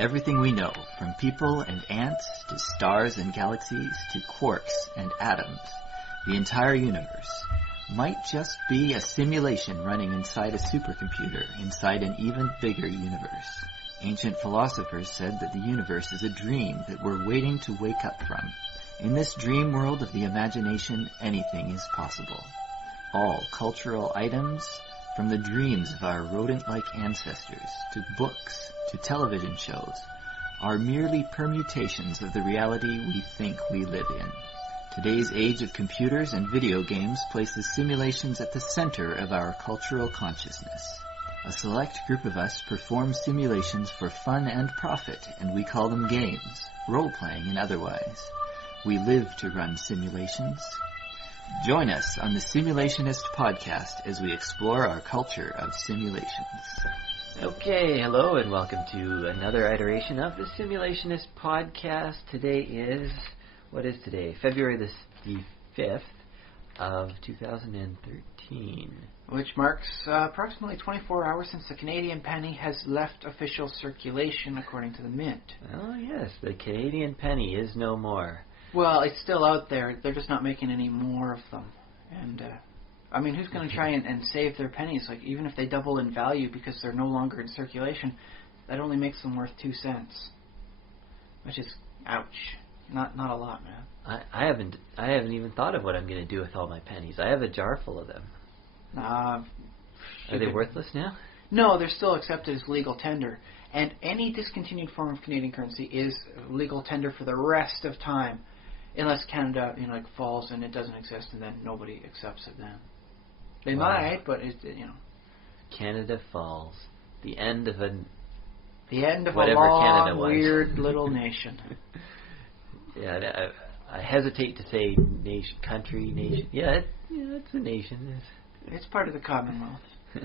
Everything we know, from people and ants to stars and galaxies to quarks and atoms, the entire universe, might just be a simulation running inside a supercomputer inside an even bigger universe. Ancient philosophers said that the universe is a dream that we're waiting to wake up from. In this dream world of the imagination, anything is possible. All cultural items, from the dreams of our rodent-like ancestors, to books, to television shows, are merely permutations of the reality we think we live in. Today's age of computers and video games places simulations at the center of our cultural consciousness. A select group of us perform simulations for fun and profit, and we call them games, role-playing and otherwise. We live to run simulations. Join us on the Simulationist podcast as we explore our culture of simulations. Okay, hello and welcome to another iteration of the Simulationist podcast. Today is, what is today? February the 5th of 2013. Which marks approximately 24 hours since the Canadian penny has left official circulation, according to the Mint. Oh yes, the Canadian penny is no more. Well, it's still out there. They're just not making any more of them. And, I mean, who's going to try and save their pennies? Like, even if they double in value because they're no longer in circulation, that only makes them worth 2 cents. Which is, ouch. Not a lot, man. I haven't even thought of what I'm going to do with all my pennies. I have a jar full of them. Are they worthless now? No, they're still accepted as legal tender. And any discontinued form of Canadian currency is legal tender for the rest of time. Unless Canada, falls and it doesn't exist, and then nobody accepts it then. They might, but Canada falls. The end of a long, Canada was. Weird little nation. Yeah, I hesitate to say nation, country, nation. Yeah, it's a nation. It's part of the Commonwealth.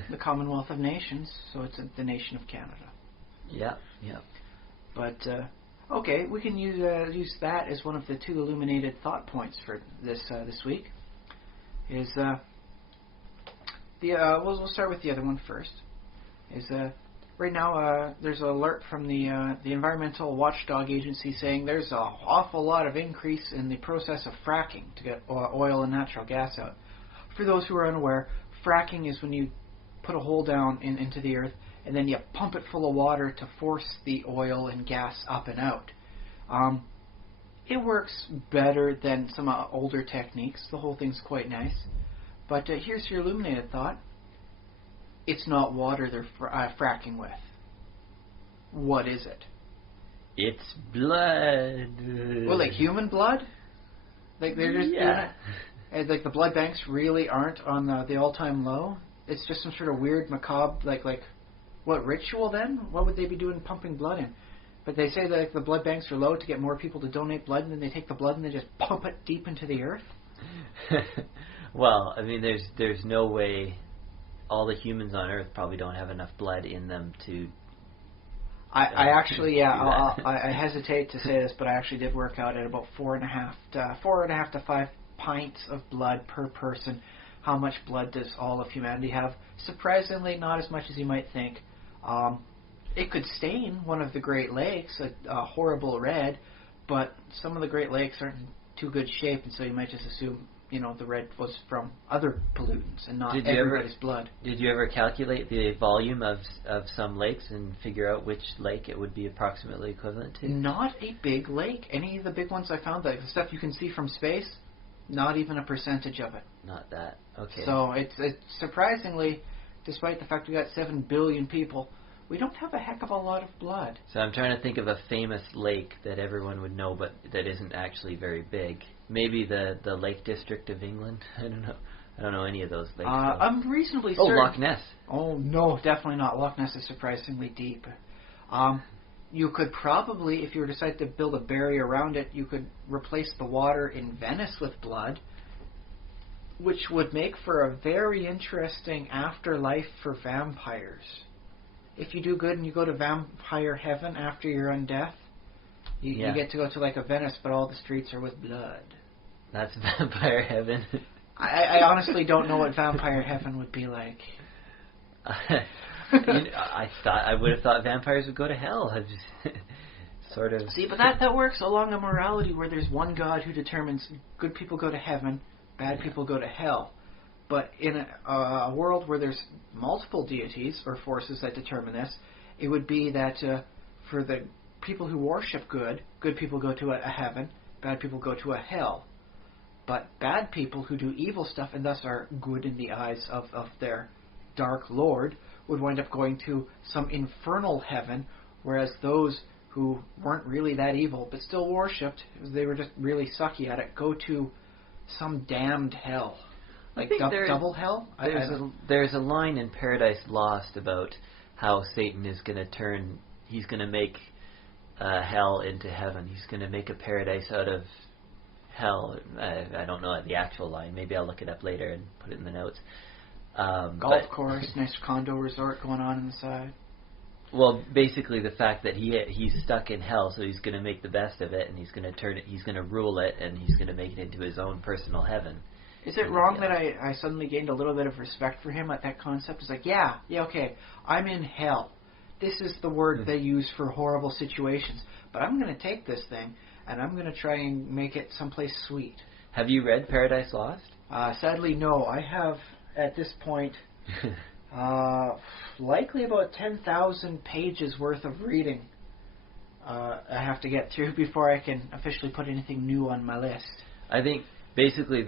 The Commonwealth of Nations, so it's the nation of Canada. Yeah. But, okay, we can use that as one of the two illuminated thought points for this week. We'll start with the other one first. Right now there's an alert from the environmental watchdog agency saying there's an awful lot of increase in the process of fracking to get oil and natural gas out. For those who are unaware, fracking is when you put a hole down into the earth and then you pump it full of water to force the oil and gas up and out. It works better than some older techniques. The whole thing's quite nice. But here's your illuminated thought. It's not water they're fracking with. What is it? It's blood. Well, like human blood? Like they're just doing it? And, like the blood banks really aren't on the all-time low? It's just some sort of weird, macabre, like what ritual then? What would they be doing pumping blood in? But they say that the blood banks are low to get more people to donate blood, and then they take the blood and they just pump it deep into the earth? Well, I mean, there's no way all the humans on Earth probably don't have enough blood in them to... I actually, I hesitate to say this, but I actually did work out at about 4.5 to 5 pints of blood per person. How much blood does all of humanity have? Surprisingly, not as much as you might think. It could stain one of the Great Lakes a horrible red, but some of the Great Lakes aren't in too good shape, and so you might just assume, the red was from other pollutants and not everybody's blood. Did you ever calculate the volume of some lakes and figure out which lake it would be approximately equivalent to? Not a big lake. Any of the big ones I found, like the stuff you can see from space, not even a percentage of it. Not that. Okay. So it's surprisingly, despite the fact we got 7 billion people, we don't have a heck of a lot of blood. So I'm trying to think of a famous lake that everyone would know, but that isn't actually very big. Maybe the Lake District of England. I don't know. I don't know any of those lakes. I'm reasonably certain. Oh, Loch Ness. Oh no, definitely not. Loch Ness is surprisingly deep. You could probably, if you were to decide to build a barrier around it, you could replace the water in Venice with blood, which would make for a very interesting afterlife for vampires. If you do good and you go to vampire heaven after you're on death, you get to go to like a Venice, but all the streets are with blood. That's vampire heaven. I honestly don't know what vampire heaven would be like. I would have thought vampires would go to hell. I just sort of. See, but that works along a morality where there's one God who determines good people go to heaven, bad people go to hell. But in a world where there's multiple deities or forces that determine this, it would be that for the people who worship good people go to a heaven, bad people go to a hell. But bad people who do evil stuff and thus are good in the eyes of their dark lord would wind up going to some infernal heaven, whereas those who weren't really that evil but still worshipped, they were just really sucky at it, go to some damned hell. Like double hell? There's a line in Paradise Lost about how Satan is going to he's going to make hell into heaven. He's going to make a paradise out of hell. I don't know the actual line. Maybe I'll look it up later and put it in the notes. Golf course, nice condo resort going on inside. Well, basically the fact that he's stuck in hell, so he's going to make the best of it, and he's going to rule it, and he's going to make it into his own personal heaven. Is it wrong that I suddenly gained a little bit of respect for him at that concept? It's like, yeah, okay, I'm in hell. This is the word they use for horrible situations. But I'm going to take this thing, and I'm going to try and make it someplace sweet. Have you read Paradise Lost? Sadly, no. I have, at this point, likely about 10,000 pages worth of reading I have to get through before I can officially put anything new on my list. I think basically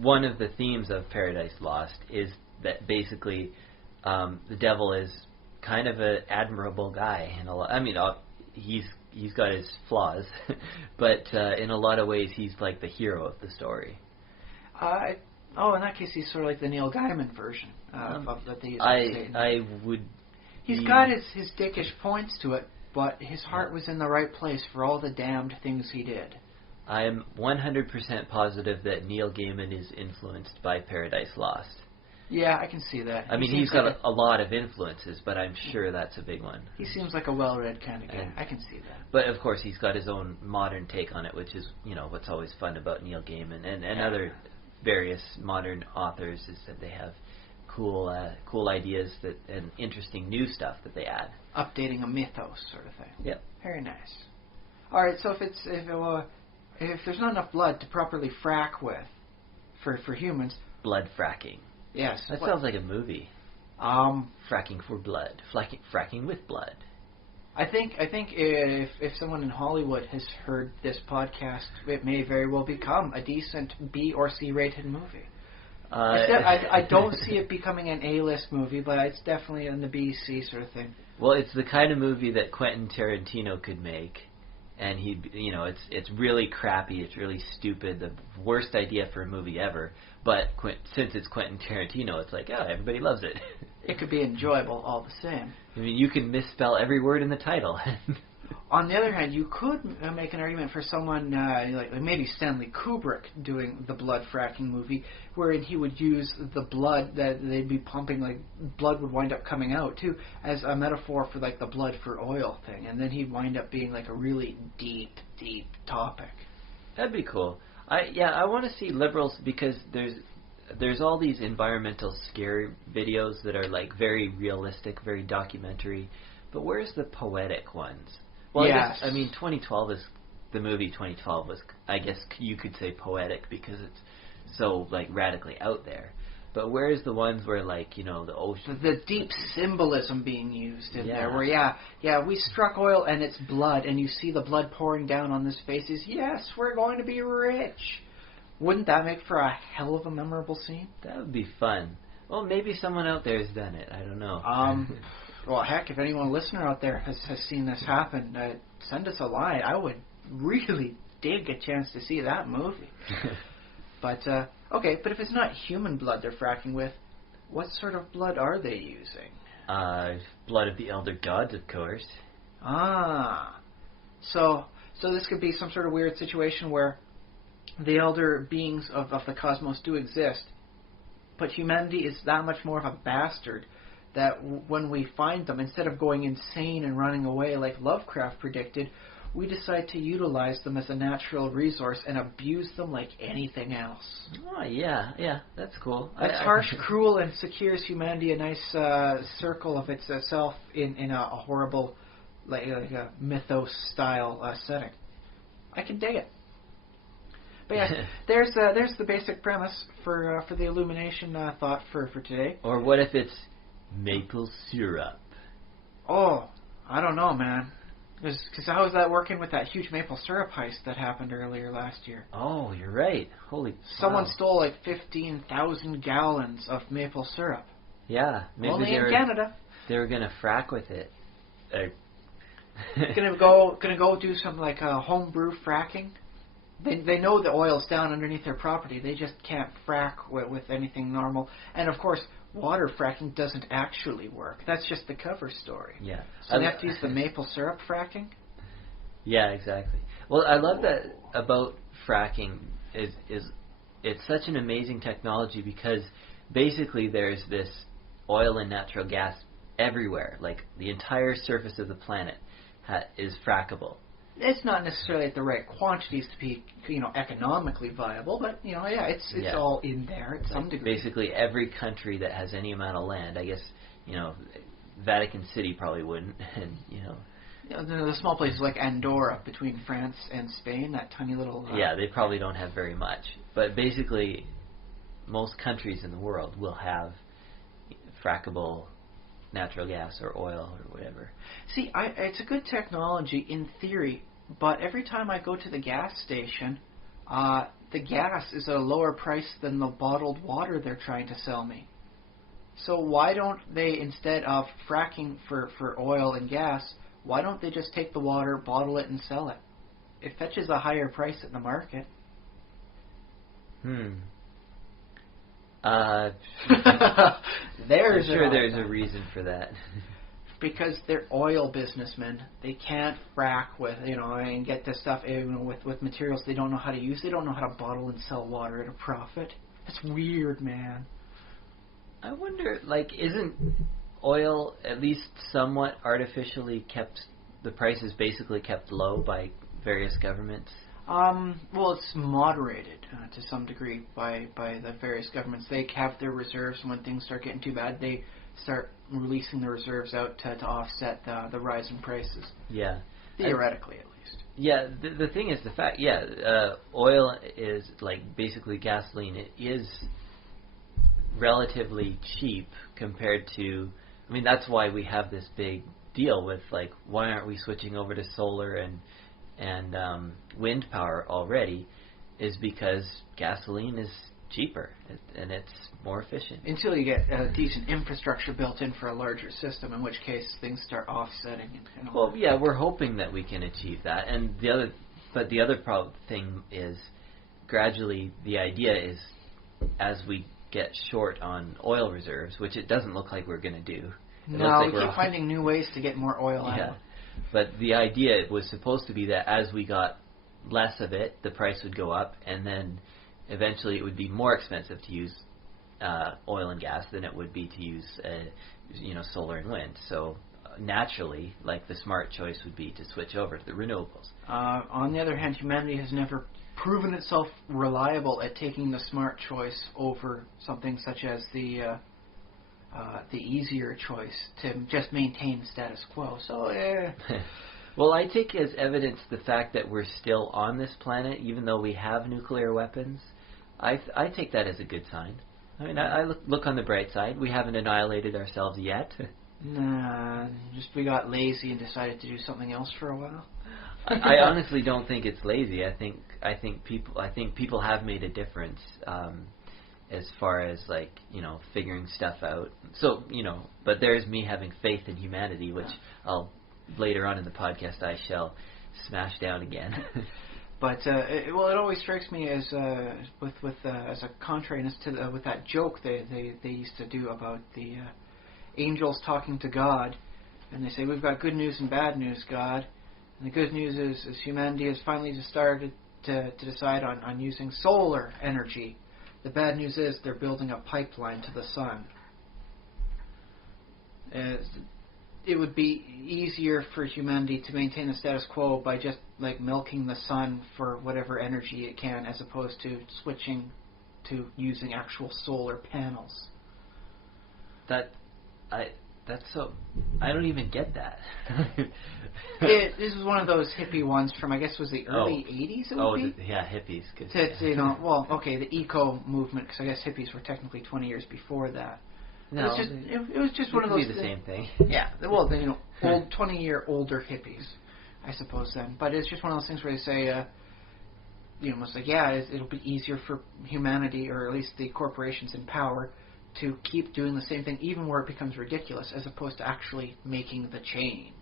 one of the themes of Paradise Lost is that basically the devil is kind of an admirable guy. He's got his flaws, but in a lot of ways he's like the hero of the story. In that case he's sort of like the Neil Gaiman version of that they use. I would. He's got his dickish points to it, but his heart was in the right place for all the damned things he did. I am 100% positive that Neil Gaiman is influenced by Paradise Lost. Yeah, I can see that. I mean, he's got a lot of influences, but I'm sure that's a big one. He seems like a well-read kind of guy. I can see that. But, of course, he's got his own modern take on it, which is, what's always fun about Neil Gaiman and other various modern authors is that they have cool ideas and interesting new stuff that they add. Updating a mythos sort of thing. Yep. Very nice. All right, so if there's not enough blood to properly frack with for humans... Blood fracking. Yes. That sounds like a movie. Fracking for blood. Fracking with blood. I think if someone in Hollywood has heard this podcast, it may very well become a decent B or C rated movie. I don't see it becoming an A-list movie, but it's definitely in the B-C sort of thing. Well, it's the kind of movie that Quentin Tarantino could make, and it's really crappy, it's really stupid, the worst idea for a movie ever. But since it's Quentin Tarantino, it's like, everybody loves it. It could be enjoyable all the same. I mean, you can misspell every word in the title. On the other hand, you could make an argument for someone like maybe Stanley Kubrick doing the blood fracking movie, wherein he would use the blood that they'd be pumping, like blood would wind up coming out too, as a metaphor for like the blood for oil thing, and then he'd wind up being like a really deep topic. That'd be cool. I want to see liberals because there's all these environmental scare videos that are like very realistic, very documentary, but where's the poetic ones? Well, yes. I mean, 2012 the movie 2012 was, I guess you could say poetic because it's so like radically out there. But where's the ones where like, the ocean... The deep symbolism being used in there where, we struck oil and it's blood and you see the blood pouring down on his faces. Yes, we're going to be rich. Wouldn't that make for a hell of a memorable scene? That would be fun. Well, maybe someone out there has done it. I don't know. Well, heck, if anyone listener out there has seen this happen, send us a line. I would really dig a chance to see that movie. But, but if it's not human blood they're fracking with, what sort of blood are they using? Blood of the elder gods, of course. So this could be some sort of weird situation where the elder beings of the cosmos do exist, but humanity is that much more of a bastard that when we find them, instead of going insane and running away like Lovecraft predicted, we decide to utilize them as a natural resource and abuse them like anything else. Oh, yeah, that's cool. It's harsh, cruel, and secures humanity a nice circle of itself in a horrible, like a mythos-style setting. I can dig it. But yeah, there's the basic premise for the illumination thought for today. Or what if it's maple syrup? Oh, I don't know, man. Because how is that working with that huge maple syrup heist that happened earlier last year? Oh, you're right. Holy. Someone wow. stole like 15,000 gallons of maple syrup. Yeah, maybe Only in Canada. They were gonna frack with it. Gonna go do some like homebrew fracking. They know the oil's down underneath their property. They just can't frack with anything normal. And of course, water fracking doesn't actually work. That's just the cover story. Yeah. So they have to use the maple syrup fracking? Yeah, exactly. Well, I love that about fracking is it's such an amazing technology because basically there's this oil and natural gas everywhere. Like the entire surface of the planet is frackable. It's not necessarily at the right quantities to be, economically viable, but it's all in there at some degree. Basically, every country that has any amount of land, I guess, Vatican City probably wouldn't, and the small places like Andorra between France and Spain, that tiny little. Yeah, they probably don't have very much, but basically, most countries in the world will have frackable natural gas or oil or whatever. See, it's a good technology in theory, but every time I go to the gas station, the gas is at a lower price than the bottled water they're trying to sell me. So why don't they, instead of fracking for oil and gas, why don't they just take the water, bottle it, and sell it? It fetches a higher price at the market. There's a reason for that. Because they're oil businessmen. They can't frack with, and get this stuff, with materials they don't know how to use. They don't know how to bottle and sell water at a profit. That's weird, man. I wonder, isn't oil at least somewhat artificially kept, the prices basically kept low by various governments? Well, it's moderated to some degree by the various governments. They have their reserves, and when things start getting too bad, they start releasing the reserves out to offset the rise in prices. Yeah. Theoretically, at least. Yeah, the thing is, the fact, oil is, basically gasoline. It is relatively cheap compared to, that's why we have this big deal with, why aren't we switching over to solar and wind power already, is because gasoline is cheaper and it's more efficient. Until you get a decent infrastructure built in for a larger system, in which case things start offsetting. Well, yeah, we're hoping that we can achieve that. And the other thing is, gradually, the idea is, as we get short on oil reserves, which it doesn't look like we're going to do. No, we keep finding new ways to get more oil out. Yeah, but the idea was supposed to be that as we got less of it, the price would go up, and then eventually it would be more expensive to use oil and gas than it would be to use solar and wind. So naturally, the smart choice would be to switch over to the renewables. On the other hand, humanity has never proven itself reliable at taking the smart choice over something such as the easier choice to just maintain the status quo. So, Well, I take as evidence the fact that we're still on this planet, even though we have nuclear weapons. I take that as a good sign. I look on the bright side. We haven't annihilated ourselves yet. Nah, just we got lazy and decided to do something else for a while. I honestly don't think it's lazy. I think people have made a difference as far as figuring stuff out. So but there's me having faith in humanity, which I'll later on in the podcast I shall smash down again. But it always strikes me as as a contrariness to with that joke they used to do about the angels talking to God, and they say, we've got good news and bad news, God. And the good news is humanity has finally just started to decide on using solar energy. The bad news is they're building a pipeline to the sun. it would be easier for humanity to maintain the status quo by just like milking the sun for whatever energy it can, as opposed to switching to using actual solar panels. I don't even get that. This is one of those hippie ones from, I guess, was the early 80s. Yeah, hippies. The eco movement, because I guess hippies were technically 20 years before that. No, it was just one of those. It could be the same thing. Yeah, well, 20-year older hippies, I suppose then. But it's just one of those things where they say, it's like, it'll be easier for humanity, or at least the corporations in power, to keep doing the same thing, even where it becomes ridiculous, as opposed to actually making the change.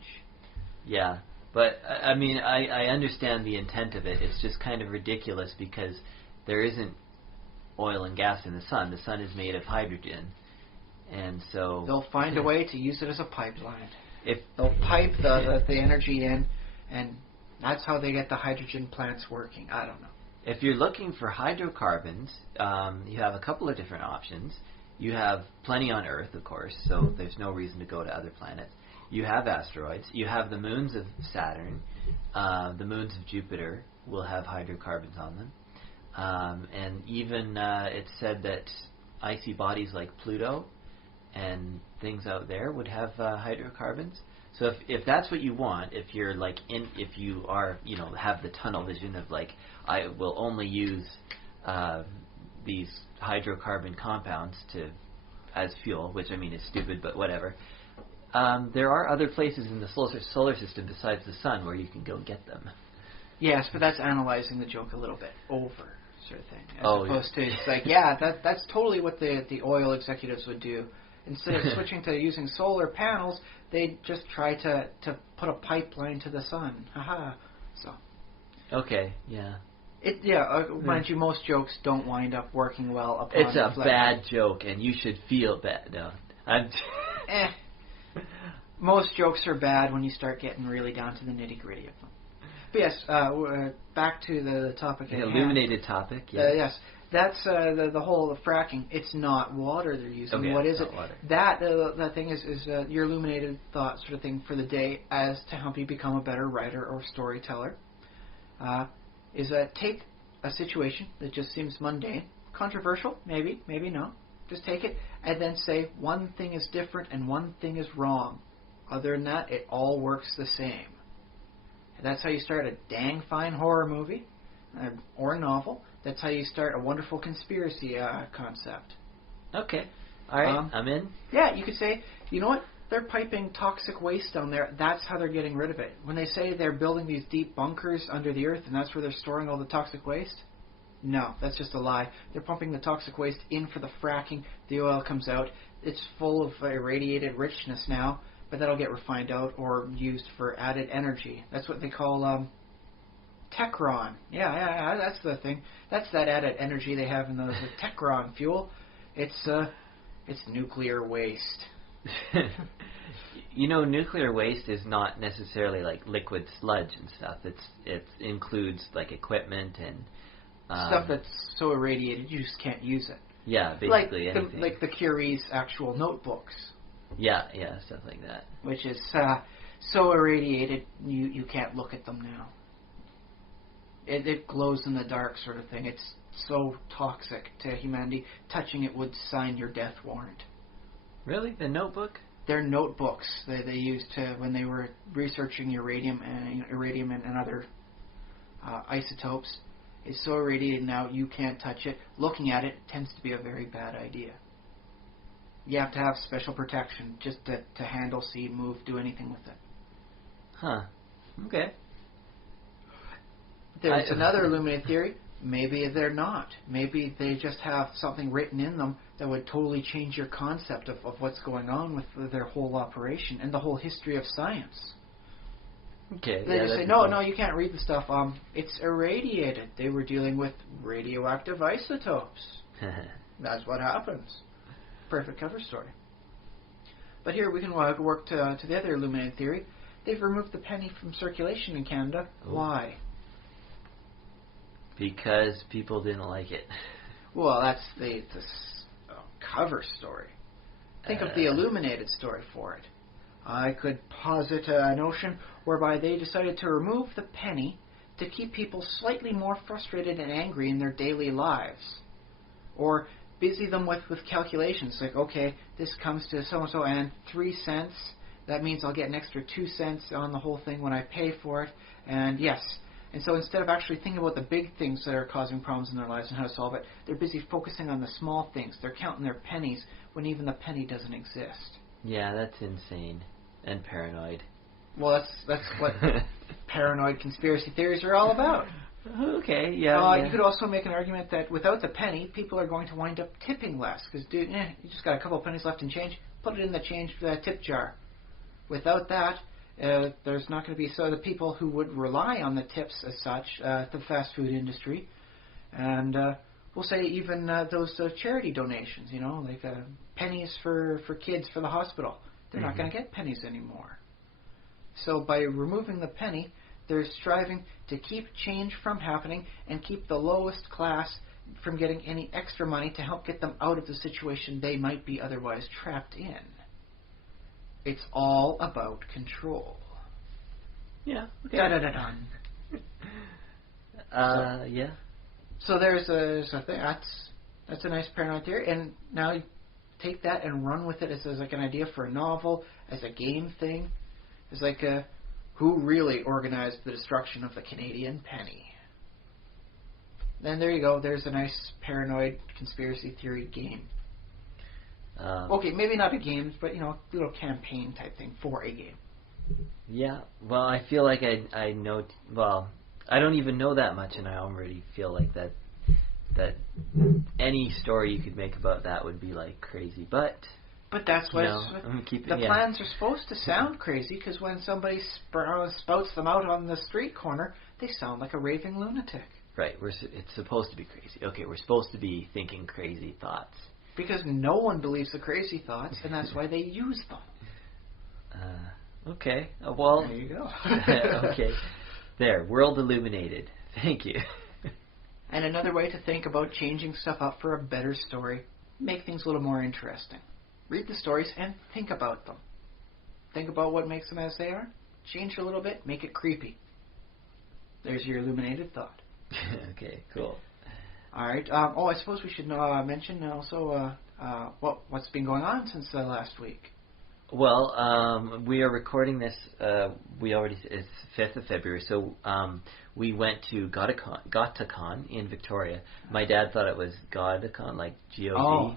Yeah, but I mean, I understand the intent of it. It's just kind of ridiculous because there isn't oil and gas in the sun. The sun is made of hydrogen, and so they'll find a way to use it as a pipeline. They'll pipe the energy in, and that's how they get the hydrogen plants working. I don't know. If you're looking for hydrocarbons, you have a couple of different options. You have plenty on Earth, of course, so there's no reason to go to other planets. You have asteroids. You have the moons of Saturn. The moons of Jupiter will have hydrocarbons on them. And even it's said that icy bodies like Pluto and things out there would have hydrocarbons. So if that's what you want, if you're if you are, have the tunnel vision of like, I will only use these hydrocarbon compounds as fuel, which I mean is stupid, but whatever. There are other places in the solar system besides the sun where you can go get them. Yes, but that's analyzing the joke a little bit over, sort of thing. As opposed to, it's like, that's totally what the oil executives would do. Instead of switching to using solar panels, they'd just try to put a pipeline to the sun. Haha. So. Okay, yeah. Mind you, most jokes don't wind up working well upon It's a bad joke, and you should feel bad. No, Most jokes are bad when you start getting really down to the nitty-gritty of them. But yes, back to the topic. The illuminated topic. Yeah. Yes, that's the whole fracking. It's not water they're using. Okay, what is it? Water. That thing is your illuminated thought sort of thing for the day, as to help you become a better writer or storyteller. Is take a situation that just seems mundane, controversial, maybe no. Just take it and then say one thing is different and one thing is wrong. Other than that, it all works the same. And that's how you start a dang fine horror movie or a novel. That's how you start a wonderful conspiracy concept. Okay. All right, I'm in. Yeah, you could say, you know what? They're piping toxic waste down there. That's how they're getting rid of it. When they say they're building these deep bunkers under the earth and that's where they're storing all the toxic waste, no, that's just a lie. They're pumping the toxic waste in for the fracking. The oil comes out. It's full of irradiated richness now, but that'll get refined out or used for added energy. That's what they call Techron. Yeah, that's the thing. That's that added energy they have in the Techron fuel. It's nuclear waste. Nuclear waste is not necessarily like liquid sludge and stuff. It includes like equipment and stuff that's so irradiated you just can't use it. Yeah, basically anything. Like the Curie's actual notebooks. Yeah, stuff like that. Which is so irradiated you can't look at them now. It glows in the dark, sort of thing. It's so toxic to humanity. Touching it would sign your death warrant. Really? The notebook? They're notebooks they used when they were researching uranium and other isotopes. It's so irradiated now you can't touch it. Looking at it tends to be a very bad idea. You have to have special protection just to handle, see, move, do anything with it. Huh. Okay. There's another illuminated theory. Maybe they're not. Maybe they just have something written in them that would totally change your concept of what's going on with their whole operation and the whole history of science. Okay. They just say, no, you can't read the stuff. It's irradiated. They were dealing with radioactive isotopes. That's what happens. Perfect cover story. But here we can work to the other illuminated theory. They've removed the penny from circulation in Canada. Oh. Why? Because people didn't like it. Well, that's the cover story. Think of the illuminated story for it. I could posit a notion whereby they decided to remove the penny to keep people slightly more frustrated and angry in their daily lives. Or busy them with calculations, like, okay, this comes to so-and-so and 3 cents. That means I'll get an extra 2 cents on the whole thing when I pay for it. And yes. And so instead of actually thinking about the big things that are causing problems in their lives and how to solve it, they're busy focusing on the small things. They're counting their pennies when even the penny doesn't exist. Yeah, that's insane. And paranoid. Well, that's what paranoid conspiracy theories are all about. Okay, yeah. You could also make an argument that without the penny, people are going to wind up tipping less. Because, you just got a couple of pennies left in change, put it in the change tip jar. Without that, there's not going to be... So the people who would rely on the tips as such, the fast food industry, and we'll say even those charity donations, like pennies for kids for the hospital. They're not going to get pennies anymore. So by removing the penny, they're striving to keep change from happening and keep the lowest class from getting any extra money to help get them out of the situation they might be otherwise trapped in. It's all about control. Yeah. Okay. Da-da-da-dun. Yeah. So there's a thing. That's a nice paranoid theory. And now you take that and run with it as like an idea for a novel, as a game thing. It's like who really organized the destruction of the Canadian penny? Then there you go. There's a nice paranoid conspiracy theory game. Okay, maybe not a game, but a little campaign type thing for a game. Yeah. Well, I feel like I know. Well, I don't even know that much, and I already feel like that any story you could make about that would be like crazy. But that's what the plans are supposed to sound crazy, because when somebody spouts them out on the street corner, they sound like a raving lunatic. Right. It's supposed to be crazy. Okay, we're supposed to be thinking crazy thoughts. Because no one believes the crazy thoughts, and that's why they use them. Okay. Well. There you go. Okay. There. World illuminated. Thank you. And another way to think about changing stuff up for a better story, make things a little more interesting. Read the stories and think about them. Think about what makes them as they are. Change a little bit, make it creepy. There's your illuminated thought. Okay, cool. All right. I suppose we should mention also what's been going on since last week. Well, we are recording this. It's 5th of February, so we went to GotaCon in Victoria. My dad thought it was GotaCon, like G-O-D,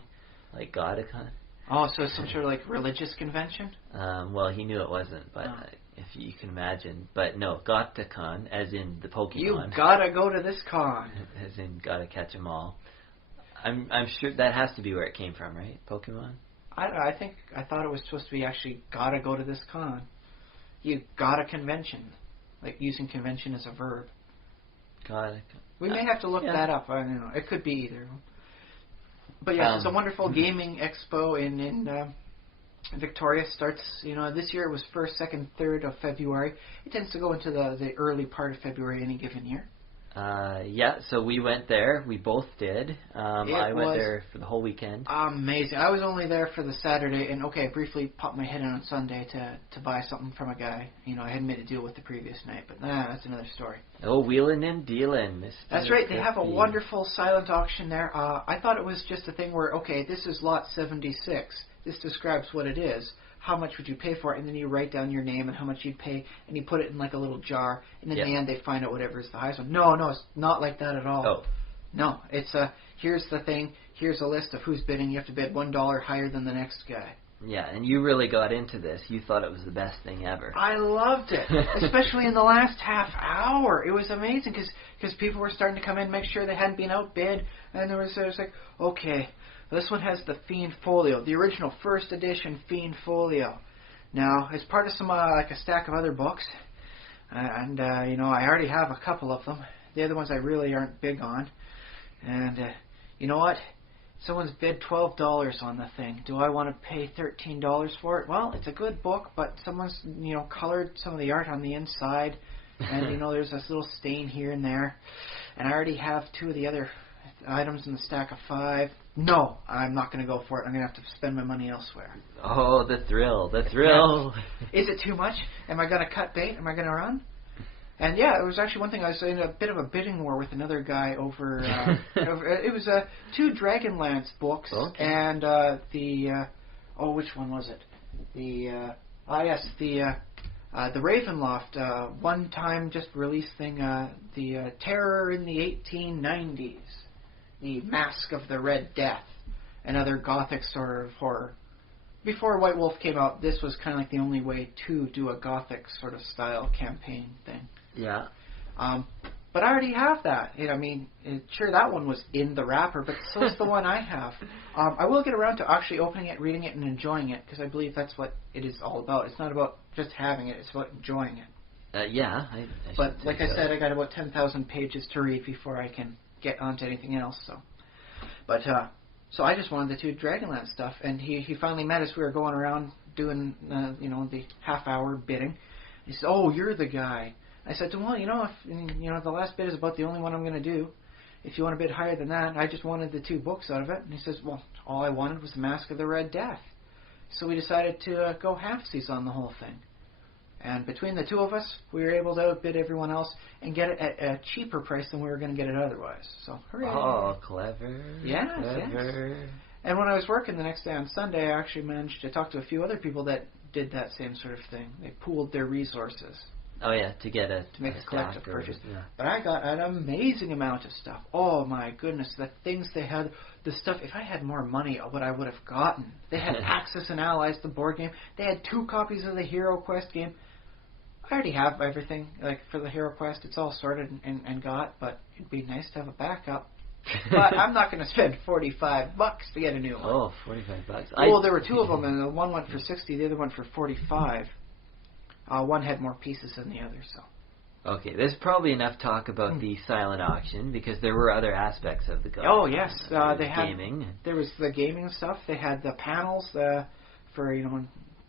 like GotaCon. Oh, so it's some sort of like religious convention? Well, he knew it wasn't, but if you can imagine. But no, GotaCon, as in the Pokemon. You gotta go to this con. As in, gotta catch 'em all. I'm sure that has to be where it came from, right? Pokemon? I thought it was supposed to be actually gotta go to this con. You got a convention. Like using convention as a verb. We may have to look that up. I don't know. It could be either. But yes, it's a wonderful gaming expo in Victoria. Starts, this year it was 1st, 2nd, 3rd of February. It tends to go into the early part of February any given year. Yeah, so we went there. We both did. I went there for the whole weekend. Amazing. I was only there for the Saturday, and I briefly popped my head in on Sunday to buy something from a guy. I hadn't made a deal with the previous night, but that's another story. Oh, wheeling and dealing. That's right. They have a wonderful silent auction there. I thought it was just a thing where, this is lot 76. This describes what it is. How much would you pay for it? And then you write down your name and how much you'd pay, and you put it in like a little jar. And in the end, they find out whatever is the highest one. No, it's not like that at all. Oh. No, it's here's the thing. Here's a list of who's bidding. You have to bid $1 higher than the next guy. Yeah, and you really got into this. You thought it was the best thing ever. I loved it, especially in the last half hour. It was amazing because people were starting to come in, make sure they hadn't been outbid, and there was like, okay. This one has the Fiend Folio, the original first edition Fiend Folio. Now, it's part of some like a stack of other books, and I already have a couple of them. The other ones I really aren't big on. And you know what? Someone's bid $12 on the thing. Do I want to pay $13 for it? Well, it's a good book, but someone's colored some of the art on the inside, and there's this little stain here and there. And I already have 2 of the other items in the stack of 5. no, I'm not going to go for it. I'm going to have to spend my money elsewhere. Oh, the thrill, the thrill. Is it too much? Am I going to cut bait? Am I going to run? And yeah, it was actually one thing. I was in a bit of a bidding war with another guy over. It was 2 Dragonlance books and which one was it? The Ravenloft one time just released thing. The Terror in the 1890s, the Mask of the Red Death, another gothic sort of horror. Before White Wolf came out, this was kind of like the only way to do a gothic sort of style campaign thing. Yeah. But I already have that. I mean, sure, that one was in the wrapper, but so is the one I have. I will get around to actually opening it, reading it, and enjoying it, because I believe that's what it is all about. It's not about just having it, it's about enjoying it. Yeah. But like I said, I got about 10,000 pages to read before I can get onto anything else. So I just wanted the 2 Dragonlance stuff, and he finally met us. We were going around doing the half-hour bidding. He said, "Oh, you're the guy." I said to him, "Well, if the last bid is about the only one I'm going to do. If you want a bid higher than that, I just wanted the 2 books out of it." And he says, "Well, all I wanted was the Mask of the Red Death." So we decided to go halfsies on the whole thing. And between the 2 of us, we were able to outbid everyone else and get it at a cheaper price than we were going to get it otherwise. So, hooray. Oh, clever. Yes, clever. yes. And when I was working the next day on Sunday, I actually managed to talk to a few other people that did that same sort of thing. They pooled their resources. Oh yeah, to make a collective purchase. Yeah. But I got an amazing amount of stuff. Oh my goodness, the things they had, the stuff. If I had more money, what I would have gotten. They had Axis and Allies, the board game. They had 2 copies of the Hero Quest game. I already have everything for the Hero Quest. It's all sorted and got. But it'd be nice to have a backup. But I'm not going to spend $45 to get a new one. Oh, $45. Well, there were 2 of them, and the one went for $60, the other one for $45. One had more pieces than the other, so. Okay, there's probably enough talk about the silent auction because there were other aspects of the game. Oh yes, they had gaming. There was the gaming stuff. They had the panels for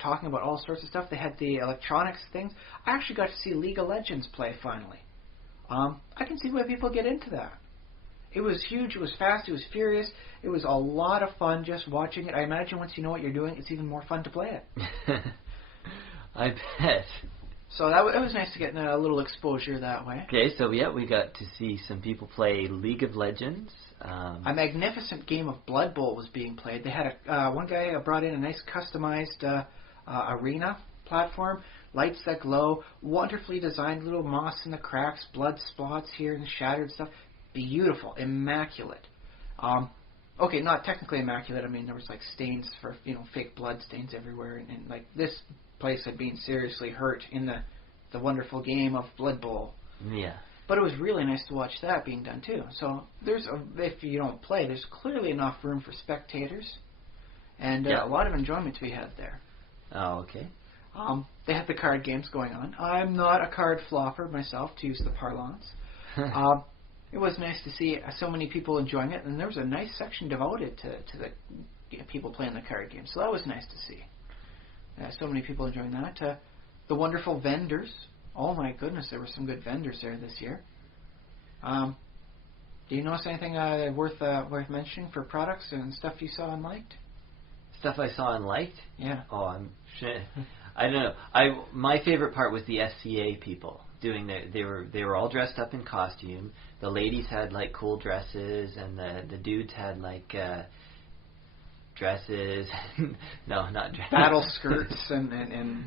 talking about all sorts of stuff. They had the electronics things. I actually got to see League of Legends play finally. I can see why people get into that. It was huge. It was fast. It was furious. It was a lot of fun just watching it. I imagine once you know what you're doing, it's even more fun to play it. I bet. So that was nice to get a little exposure that way. Okay, so yeah, we got to see some people play League of Legends. A magnificent game of Blood Bowl was being played. They had one guy brought in a nice customized arena platform, lights that glow, wonderfully designed little moss in the cracks, blood spots here and shattered stuff. Beautiful, immaculate. Okay, not technically immaculate. I mean, there was like stains for fake blood stains everywhere, and like this place had been seriously hurt in the wonderful game of Blood Bowl. Yeah. But it was really nice to watch that being done too. So if you don't play, there's clearly enough room for spectators, and a lot of enjoyment to be had there. Oh, okay. They had the card games going on. I'm not a card flopper myself, to use the parlance. It was nice to see so many people enjoying it, and there was a nice section devoted to the people playing the card games. So that was nice to see. So many people enjoying that. The wonderful vendors. Oh my goodness, there were some good vendors there this year. Do you notice anything worth mentioning for products and stuff you saw and liked? Stuff I saw and liked? Yeah. Oh, I don't know. My favorite part was the SCA people doing they were all dressed up in costume. The ladies had like cool dresses, and the dudes had like dresses. No, not dresses. Battle skirts and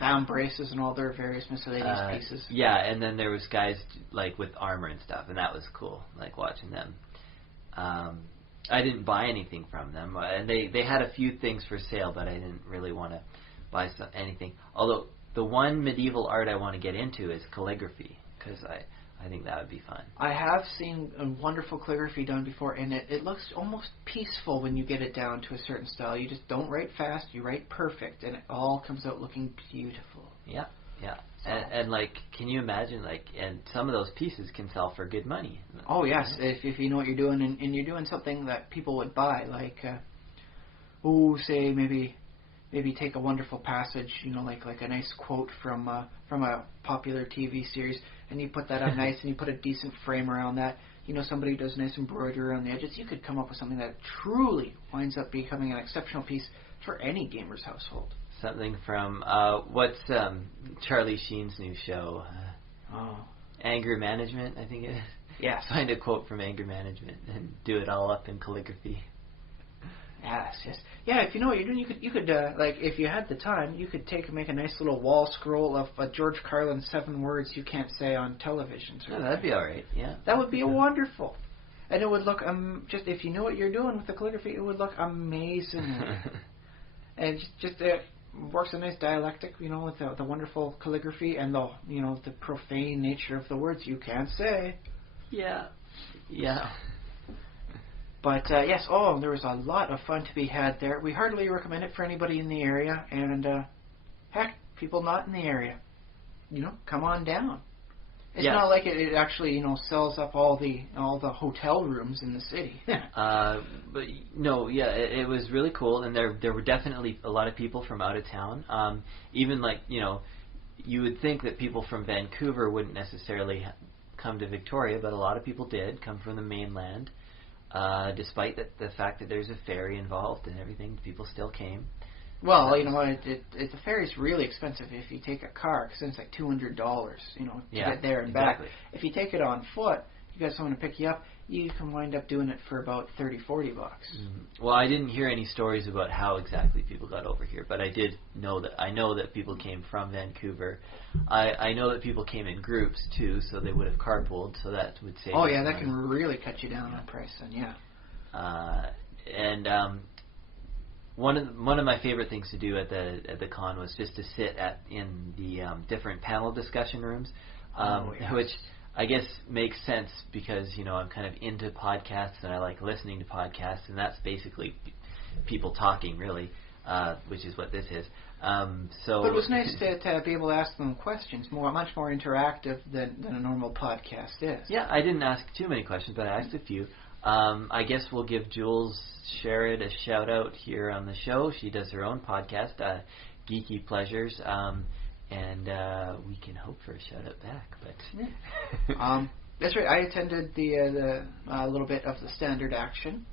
down braces and all their various miscellaneous pieces. Yeah, and then there was guys like with armor and stuff, and that was cool, like watching them. I didn't buy anything from them, and they had a few things for sale, but I didn't really want to buy anything. Although the one medieval art I want to get into is calligraphy, because I think that would be fun. I have seen a wonderful calligraphy done before, and it looks almost peaceful when you get it down to a certain style. You just don't write fast, you write perfect, and it all comes out looking beautiful. Yeah, yeah. So. And like, can you imagine, like, and some of those pieces can sell for good money. Oh, yes, if you know what you're doing, and you're doing something that people would buy, like, say maybe take a wonderful passage, like a nice quote from a popular TV series, and you put that up nice, and you put a decent frame around that. somebody does nice embroidery around the edges, you could come up with something that truly winds up becoming an exceptional piece for any gamer's household. Something from, what's Charlie Sheen's new show? Anger Management, I think it is. Yes. Find a quote from Anger Management and do it all up in calligraphy. Yes. Yeah, if you know what you're doing, you could like, if you had the time, you could make a nice little wall scroll of George Carlin's 7 words you can't say on television. That'd be all right, yeah. That would be wonderful. And it would look, just if you know what you're doing with the calligraphy, it would look amazing. And it works a nice dialectic, with the wonderful calligraphy and the profane nature of the words you can't say. Yeah. But yes, there was a lot of fun to be had there. We heartily recommend it for anybody in the area, and heck, people not in the area, come on down. It's not like it actually sells up all the hotel rooms in the city. But no, yeah, it was really cool, and there were definitely a lot of people from out of town. Even you would think that people from Vancouver wouldn't necessarily come to Victoria, but a lot of people did come from the mainland. Despite the fact that there's a ferry involved and everything, people still came. Well, the ferry's really expensive if you take a car, because it's like $200, to get there and back. If you take it on foot, you got someone to pick you up, you can wind up doing it for about $30-40. Well, I didn't hear any stories about how exactly people got over here, but I know that people came from Vancouver. I know that people came in groups too, so they would have carpooled, so that would save. Oh yeah, that can really cut you down on price, then one of my favorite things to do at the con was just to sit in the different panel discussion rooms, which I guess makes sense because I'm kind of into podcasts and I like listening to podcasts, and that's basically people talking, really, which is what this is. But it was nice to be able to ask them questions, much more interactive than a normal podcast is. Yeah, I didn't ask too many questions, but I asked a few. I guess we'll give Jules Sherrod a shout out here on the show. She does her own podcast, Geeky Pleasures, and we can hope for a shout out back. But that's right. I attended the little bit of the standard action.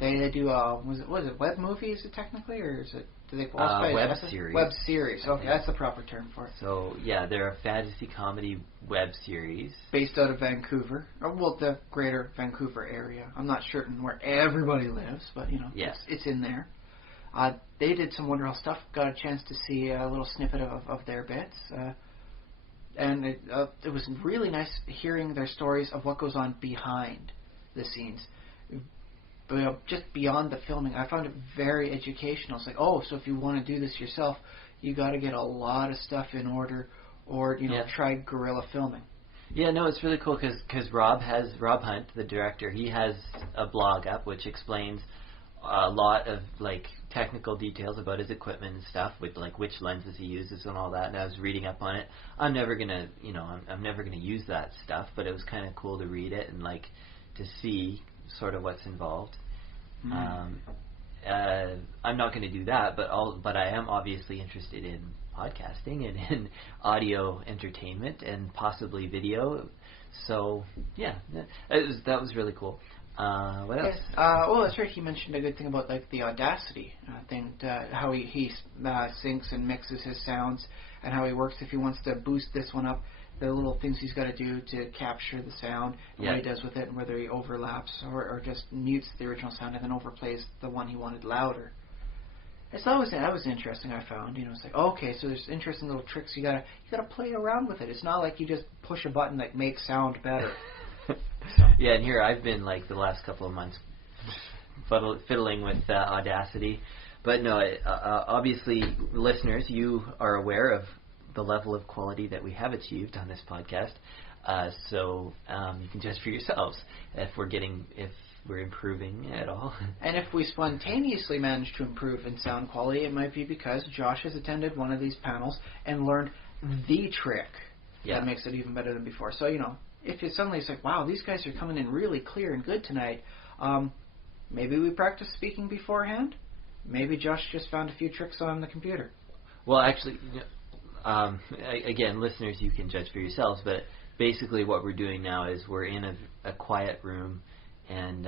They do was it web movie? Is it technically, or is it? Do they qualify web series? Web series. Okay, that's the proper term for it. So yeah, they're a fantasy comedy web series based out of Vancouver, or the greater Vancouver area. I'm not certain where everybody lives, but it's in there. They did some wonderful stuff. Got a chance to see a little snippet of their bits, and it was really nice hearing their stories of what goes on behind the scenes. Just beyond the filming, I found it very educational. It's like, so if you want to do this yourself, you got to get a lot of stuff in order, or try guerrilla filming. Yeah, no, it's really cool because Rob Hunt, the director, he has a blog up which explains a lot of technical details about his equipment and stuff, with which lenses he uses and all that. And I was reading up on it. I'm never gonna use that stuff, but it was kind of cool to read it and to see sort of what's involved. I'm not going to do that, but I am obviously interested in podcasting and in audio entertainment and possibly video. So yeah, that was really cool. What else? Yes. Well, that's right. He mentioned a good thing about the Audacity thing, how he syncs and mixes his sounds, and how he works if he wants to boost this one up. The little things he's got to do to capture the sound, and what he does with it, and whether he overlaps or just mutes the original sound and then overplays the one he wanted louder. That was interesting. I found, it's like, okay, so there's interesting little tricks you gotta play around with it. It's not like you just push a button that makes sound better. Yeah, and here I've been the last couple of months fiddling with Audacity, but no, obviously, listeners, you are aware of the level of quality that we have achieved on this podcast, so you can judge for yourselves if we're improving at all. And if we spontaneously manage to improve in sound quality, it might be because Josh has attended one of these panels and learned the trick that makes it even better than before. So if you suddenly it's like, wow, these guys are coming in really clear and good tonight, maybe we practiced speaking beforehand. Maybe Josh just found a few tricks on the computer. Well, actually, again, listeners, you can judge for yourselves, but basically what we're doing now is we're in a quiet room, and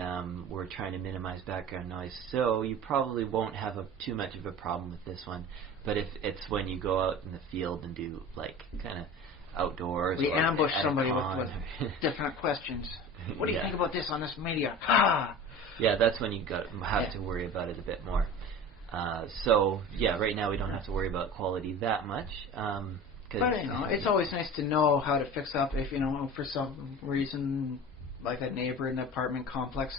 we're trying to minimize background noise, so you probably won't have too much of a problem with this one. But if it's when you go out in the field and do, like, kind of outdoors, we or ambush at a somebody con, with different questions. What do you Yeah. think about this on this media? Ha! Yeah, that's when you have to worry about it a bit more. So, yeah, right now we don't have to worry about quality that much. But, it's always nice to know how to fix up if, for some reason, like a neighbor in the apartment complex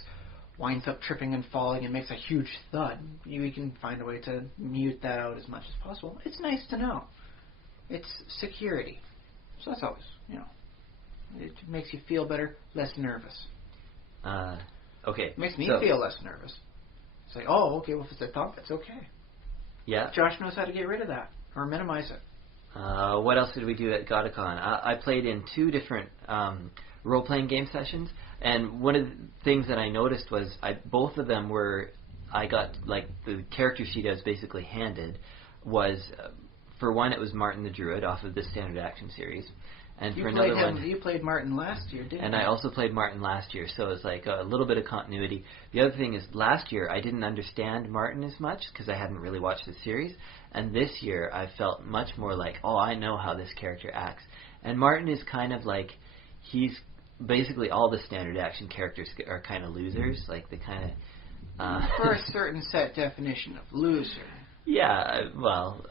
winds up tripping and falling and makes a huge thud. We can find a way to mute that out as much as possible. It's nice to know. It's security. So that's always, it makes you feel better, less nervous. Okay. It makes me feel less nervous. It's like, oh, okay, well, if it's a thump, it's okay. Yeah. Josh knows how to get rid of that, or minimize it. What else did we do at Godicon? I played in 2 different role-playing game sessions, and one of the things that I noticed was both of them I got, like, the character sheet I was basically handed was, for one, it was Martin the Druid off of the Standard Action series. And for another one, you played Martin last year, didn't you? And I also played Martin last year, so it's like a little bit of continuity. The other thing is, last year I didn't understand Martin as much because I hadn't really watched the series, and this year I felt much more like, oh, I know how this character acts. And Martin is kind of like, he's basically all the Standard Action characters are kind of losers, like they kind of... for a certain set definition of loser. Yeah, well...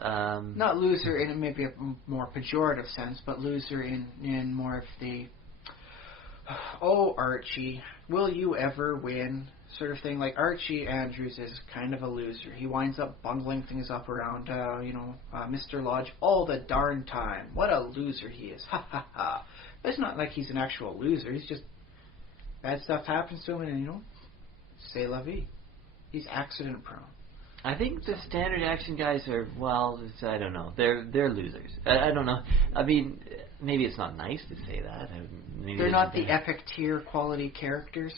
not loser in maybe a more pejorative sense, but loser in more of the, oh, Archie, will you ever win sort of thing. Like Archie Andrews is kind of a loser. He winds up bungling things up around, Mr. Lodge all the darn time. What a loser he is. Ha ha ha. But it's not like he's an actual loser. He's just, bad stuff happens to him and, c'est la vie. He's accident prone. I think the Standard Action guys are, well, I don't know. They're losers. I don't know. I mean, maybe it's not nice to say that. Maybe they're not the epic tier quality characters.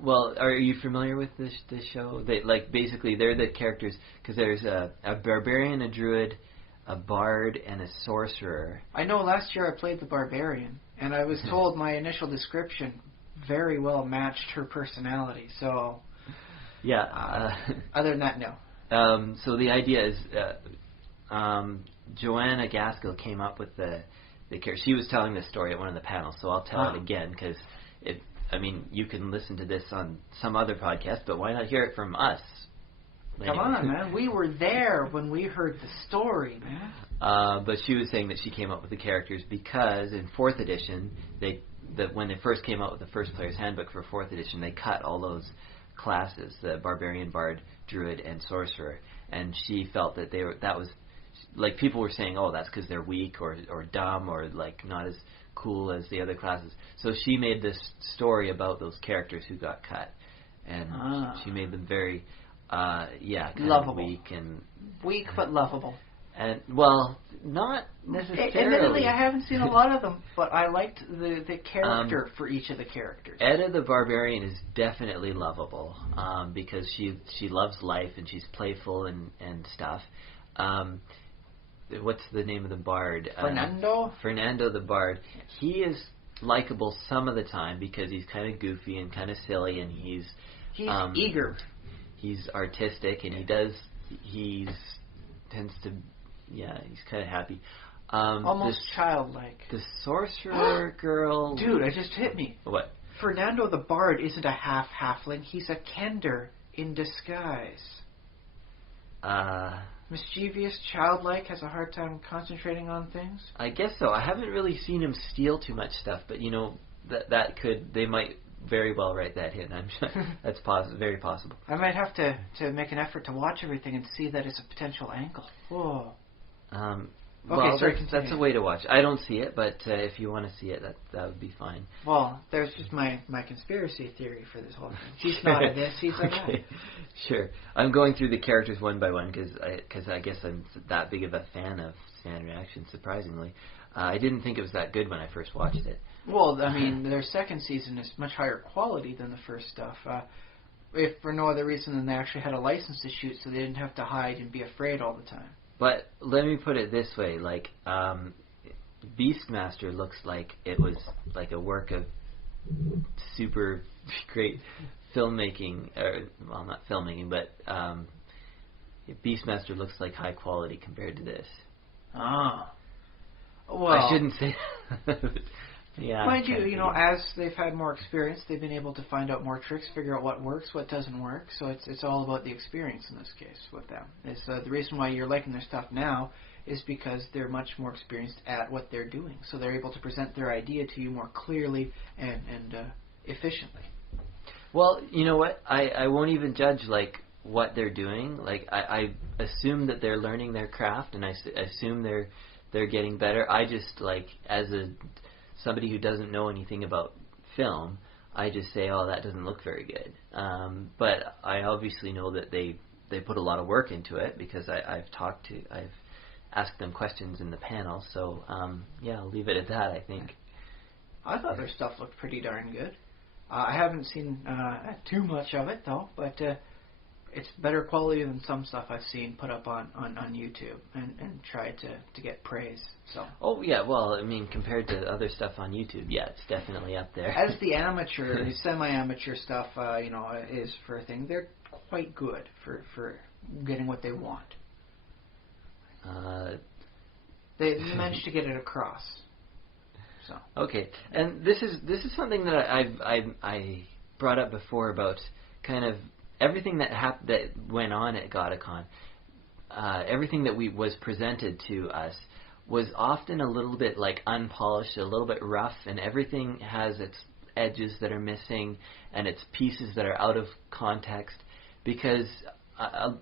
Well, are you familiar with this show? Basically, they're the characters, because there's a barbarian, a druid, a bard, and a sorcerer. I know last year I played the barbarian, and I was told my initial description very well matched her personality, so... Yeah. Other than that, no. So the idea is, Joanna Gaskell came up with the character. She was telling this story at one of the panels, so I'll tell it again, because you can listen to this on some other podcast, but why not hear it from us? Come on, man. We were there when we heard the story, man. But she was saying that she came up with the characters because in 4th edition, when they first came out with the First Player's Handbook for 4th edition, they cut all those classes, the barbarian, bard, druid, and sorcerer, and she felt that that was like, people were saying, oh, that's because they're weak or dumb or like not as cool as the other classes. So she made this story about those characters who got cut, and she made them very kind lovable. of Weak but lovable. And, well, not necessarily. Admittedly, I haven't seen a lot of them, but I liked the character for each of the characters. Edda the Barbarian is definitely lovable, because she loves life and she's playful and stuff. What's the name of the bard? Fernando the Bard. He is likable some of the time because he's kind of goofy and kind of silly, and he's eager. He's artistic, and he tends to... Yeah, he's kind of happy. Almost childlike. The sorcerer girl... Dude, it just hit me. What? Fernando the Bard isn't a half-halfling. He's a Kender in disguise. Mischievous, childlike, has a hard time concentrating on things? I guess so. I haven't really seen him steal too much stuff, but, they might very well write that in. I'm sure that's very possible. I might have to make an effort to watch everything and see that as a potential angle. Whoa. That's a way to watch. I don't see it, but if you want to see it, that would be fine. Well, there's just my conspiracy theory for this whole thing. He's not a this, he's a that. Sure. I'm going through the characters one by one because I guess I'm that big of a fan of Standard Action, surprisingly. I didn't think it was that good when I first watched it. Well, their second season is much higher quality than the first stuff. If for no other reason than they actually had a license to shoot, so they didn't have to hide and be afraid all the time. But let me put it this way, like, Beastmaster looks like it was like a work of super great filmmaking, or, well, not filmmaking, but Beastmaster looks like high quality compared to this. Ah. Well, I shouldn't say yeah. Mind you, as they've had more experience, they've been able to find out more tricks, figure out what works, what doesn't work. So it's all about the experience in this case with them. It's the reason why you're liking their stuff now is because they're much more experienced at what they're doing. So they're able to present their idea to you more clearly and efficiently. Well, you know what? I won't even judge like what they're doing. Like I assume that they're learning their craft, and I assume they're getting better. I just, like, as somebody who doesn't know anything about film, I just say, oh, that doesn't look very good. But I obviously know that they put a lot of work into it, because I've asked them questions in the panel. So yeah, I'll leave it at that, I think. I thought their stuff looked pretty darn good. I haven't seen too much of it though, but it's better quality than some stuff I've seen put up on YouTube and tried to get praise. So. Oh yeah, well, I mean, compared to other stuff on YouTube, yeah, it's definitely up there. As the amateur, semi-amateur stuff, is for a thing, they're quite good for getting what they want. They managed to get it across. So. Okay, and this is something that I brought up before about kind of everything that went on at Godicon. Everything that was presented to us was often a little bit like unpolished, a little bit rough, and everything has its edges that are missing and its pieces that are out of context, because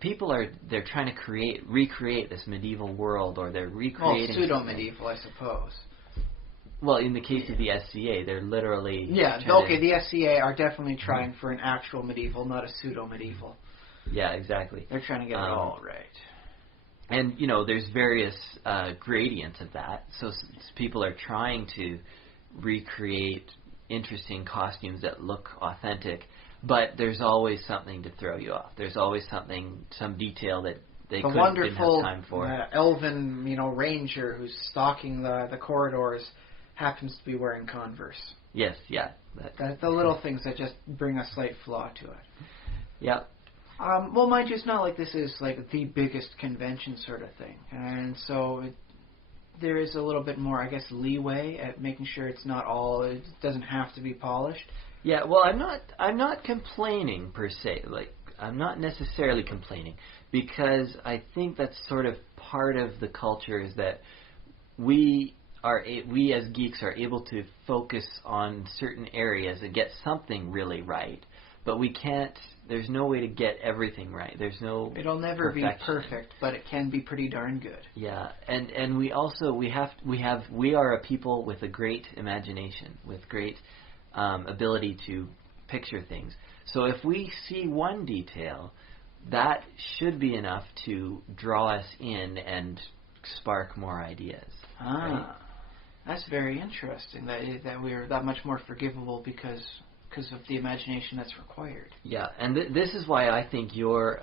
people they're trying to recreate this medieval world, or they're recreating pseudo-medieval, I suppose. Well, in the case of the SCA, they're literally... Yeah, okay, the SCA are definitely trying for an actual medieval, not a pseudo-medieval. Yeah, exactly. They're trying to get it all right. And, there's various gradients of that. So people are trying to recreate interesting costumes that look authentic, but there's always something to throw you off. There's always some detail that they didn't have time for. The wonderful elven, ranger who's stalking the corridors happens to be wearing Converse. Yes, yeah. The little things that just bring a slight flaw to it. Yeah. Well, mind you, it's not like this is like the biggest convention sort of thing, and so there is a little bit more, I guess, leeway at making sure it doesn't have to be polished. Yeah, well, I'm not complaining per se. Like, I'm not necessarily complaining, because I think that's sort of part of the culture, is that we as geeks are able to focus on certain areas and get something really right, but we can't. There's no way to get everything right. There's no. It'll never be perfect, but it can be pretty darn good. Yeah, and we also we are a people with a great imagination, with great ability to picture things. So if we see one detail, that should be enough to draw us in and spark more ideas. Right? That's very interesting. That we're that much more forgivable because of the imagination that's required. Yeah, and this is why I think your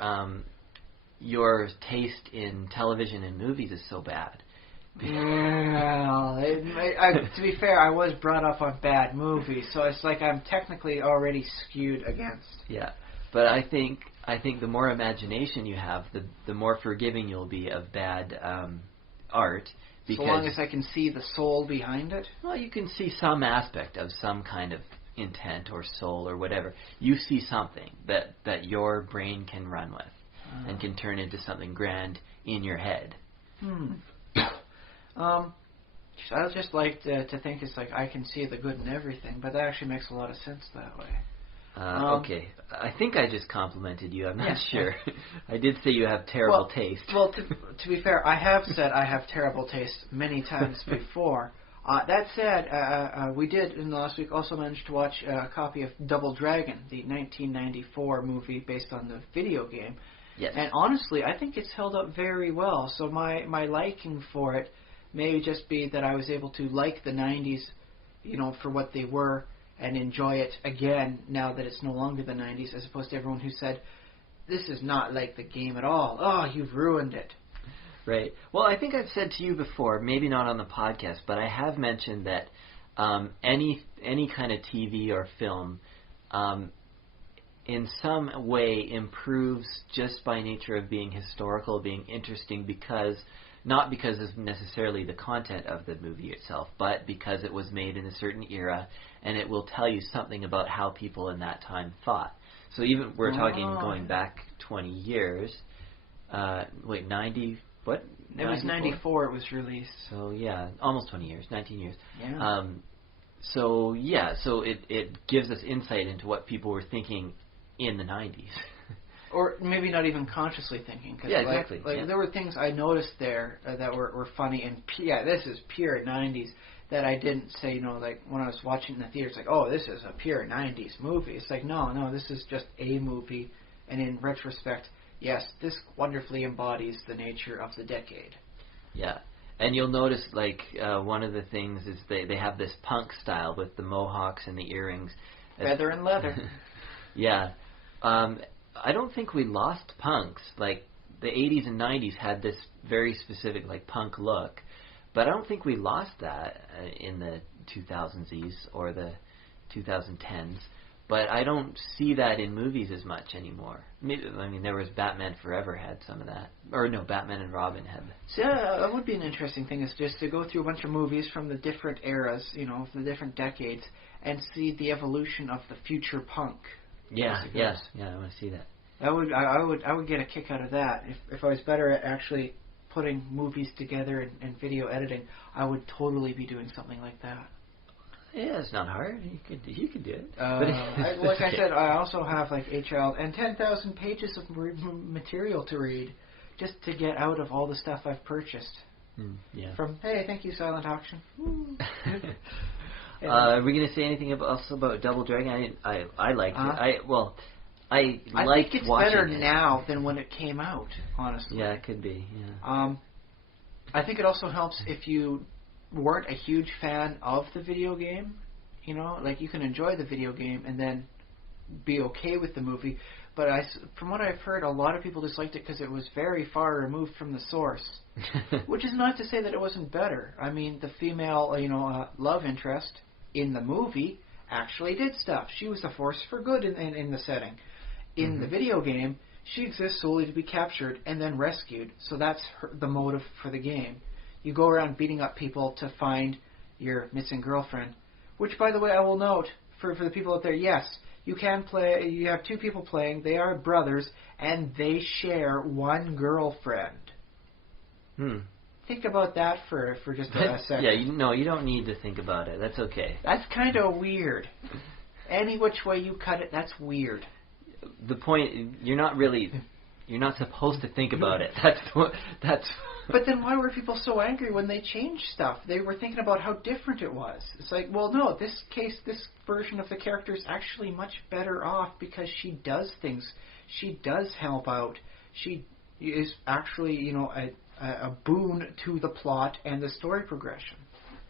taste in television and movies is so bad. Well, to be fair, I was brought up on bad movies, so it's like I'm technically already skewed against. Yeah, but I think the more imagination you have, the more forgiving you'll be of bad art. Because, so long as I can see the soul behind it? Well, you can see some aspect of some kind of intent or soul or whatever. You see something that your brain can run with and can turn into something grand in your head. I would just like to think it's like I can see the good in everything, but that actually makes a lot of sense that way. Okay, I think I just complimented you. I'm not sure. I did say you have terrible taste. Well, to be fair, I have said I have terrible taste many times before. That said, we did in the last week also manage to watch a copy of Double Dragon, the 1994 movie based on the video game. Yes. And honestly, I think it's held up very well. So my liking for it may just be that I was able to like the 90s, for what they were, and enjoy it again now that it's no longer the 90s, as opposed to everyone who said, this is not like the game at all. Oh, you've ruined it. Right. Well, I think I've said to you before, maybe not on the podcast, but I have mentioned that any kind of TV or film, in some way, improves just by nature of being historical, being interesting, not because of necessarily the content of the movie itself, but because it was made in a certain era, and it will tell you something about how people in that time thought. So even we're talking going back 20 years. 90. What? It was 94 it was released. So yeah, almost 20 years, 19 years. Yeah. So it gives us insight into what people were thinking in the 90s. Or maybe not even consciously thinking. Cause yeah, exactly. There were things I noticed there that were funny, and this is pure 90s, that I didn't say, like when I was watching in the theater, it's like, oh, this is a pure 90s movie. It's like, no, this is just a movie, and in retrospect, yes, this wonderfully embodies the nature of the decade. Yeah, and you'll notice, one of the things is they have this punk style with the mohawks and the earrings. Feather and leather. Yeah. I don't think we lost punks. Like, the 80s and 90s had this very specific, punk look. But I don't think we lost that in the 2000s or the 2010s. But I don't see that in movies as much anymore. There was Batman Forever had some of that. Or no, Batman and Robin had that. So that would be an interesting thing, is just to go through a bunch of movies from the different eras, from the different decades, and see the evolution of the future punk. Yeah, yes, yeah, I want to see that. I would get a kick out of that. If I was better at actually putting movies together and video editing, I would totally be doing something like that. Yeah, it's not hard. You could do it. Like I said, I also have a child and 10,000 pages of material to read just to get out of all the stuff I've purchased. Yeah. Hey, thank you, Silent Auction. Are we going to say anything else about Double Dragon? I liked it. I think it's better it. now than when it came out, honestly. Yeah, it could be. Yeah. I think it also helps if you weren't a huge fan of the video game. You can enjoy the video game and then be okay with the movie. But from what I've heard, a lot of people disliked it because it was very far removed from the source. Which is not to say that it wasn't better. The female, love interest in the movie actually did stuff. She was a force for good in the setting. In the video game, she exists solely to be captured and then rescued. So that's the motive for the game. You go around beating up people to find your missing girlfriend. Which, by the way, I will note, for the people out there, yes, you can play. You have two people playing. They are brothers, and they share one girlfriend. Think about that for just a second. Yeah, you don't need to think about it. That's okay. That's kind of weird. Any which way you cut it, that's weird. The point, you're not supposed to think about it. That's. But then why were people so angry when they changed stuff? They were thinking about how different it was. It's like, well, no, this version of the character is actually much better off because she does things. She does help out. She is actually, a boon to the plot and the story progression.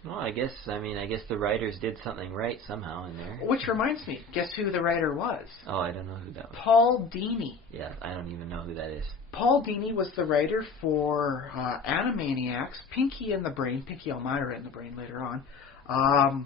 Well, I guess the writers did something right somehow in there. Which reminds me, guess who the writer was? Oh, I don't know who that was. Paul Dini. Yeah, I don't even know who that is. Paul Dini was the writer for Animaniacs, Pinky and the Brain, Pinky Elmira and the Brain later on.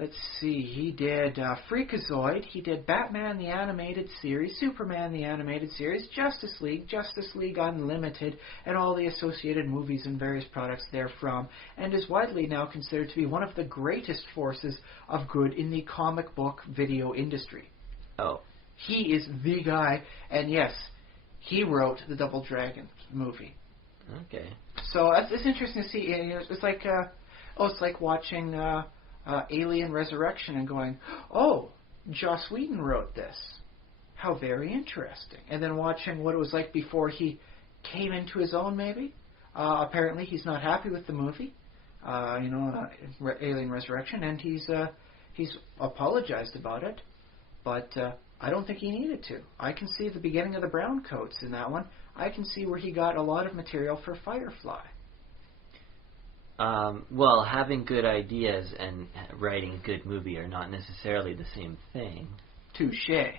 Let's see, he did Freakazoid, he did Batman the Animated Series, Superman the Animated Series, Justice League Unlimited, and all the associated movies and various products therefrom, and is widely now considered to be one of the greatest forces of good in the comic book video industry. Oh. He is the guy, and yes, he wrote the Double Dragon movie. Okay. So it's interesting to see. It's like it's like watching Alien Resurrection and going, oh, Joss Whedon wrote this. How very interesting. And then watching what it was like before he came into his own, maybe. Apparently he's not happy with the movie, Alien Resurrection, and he's apologized about it. But I don't think he needed to. I can see the beginning of the brown coats in that one. I can see where he got a lot of material for Firefly. Well, having good ideas and writing a good movie are not necessarily the same thing. Touché.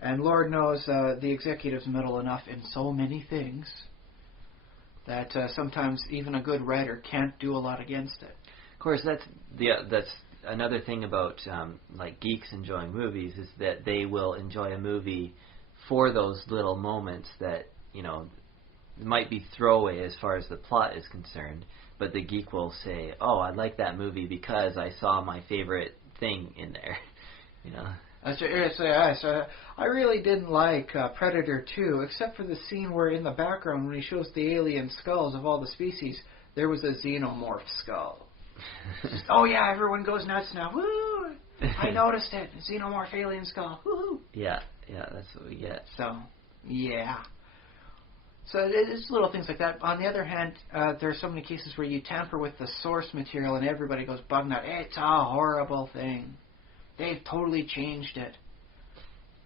And Lord knows the executives meddle enough in so many things. that sometimes even a good writer can't do a lot against it. Of course, that's another thing about like geeks enjoying movies is that they will enjoy a movie for those little moments that might be throwaway as far as the plot is concerned, but the geek will say, "Oh, I like that movie because I saw my favorite thing in there." I really didn't like Predator 2, except for the scene where in the background when he shows the alien skulls of all the species, there was a xenomorph skull. Oh yeah, everyone goes nuts now. Woo! I noticed it. Xenomorph alien skull. Woo! Yeah, that's what we get. So, yeah. So it's little things like that. On the other hand, there are so many cases where you tamper with the source material and everybody goes bug nut. It's a horrible thing. They've totally changed it.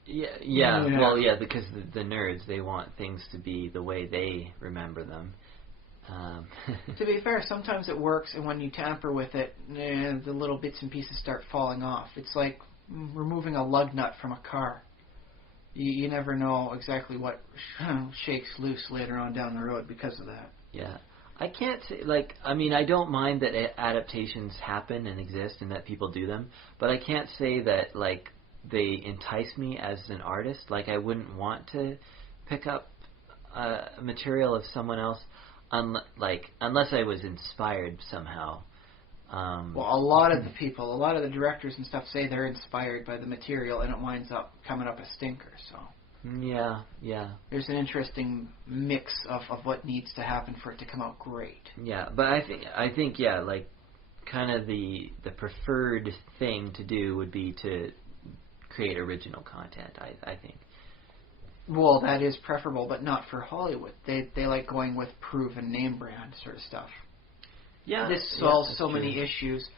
Yeah. Well, yeah, because the nerds, they want things to be the way they remember them. To be fair, sometimes it works, and when you tamper with it, the little bits and pieces start falling off. It's like removing a lug nut from a car. You never know exactly what shakes loose later on down the road because of that. Yeah. I can't say, I don't mind that adaptations happen and exist and that people do them, but I can't say that, they entice me as an artist. I wouldn't want to pick up material of someone else, unless I was inspired somehow. Well, a lot of the directors and stuff say they're inspired by the material, and it winds up coming up a stinker, so... Yeah. There's an interesting mix of what needs to happen for it to come out great. Yeah, but I think kind of the preferred thing to do would be to create original content, I think. Well, that is preferable, but not for Hollywood. They like going with proven name brand sort of stuff. Yeah. This solves so many issues.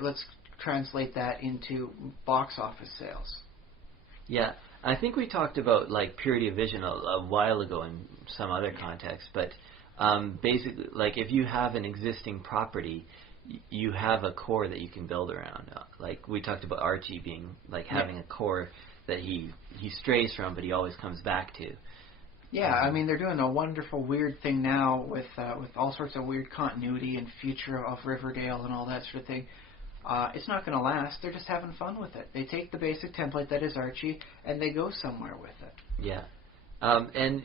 Let's translate that into box office sales. Yeah. I think we talked about purity of vision a while ago in some other context, but basically, if you have an existing property, you have a core that you can build around. We talked about Archie being having a core that he strays from, but he always comes back to. Yeah, I mean they're doing a wonderful weird thing now with all sorts of weird continuity and future of Riverdale and all that sort of thing. It's not going to last. They're just having fun with it. They take the basic template that is Archie, and they go somewhere with it. Yeah. And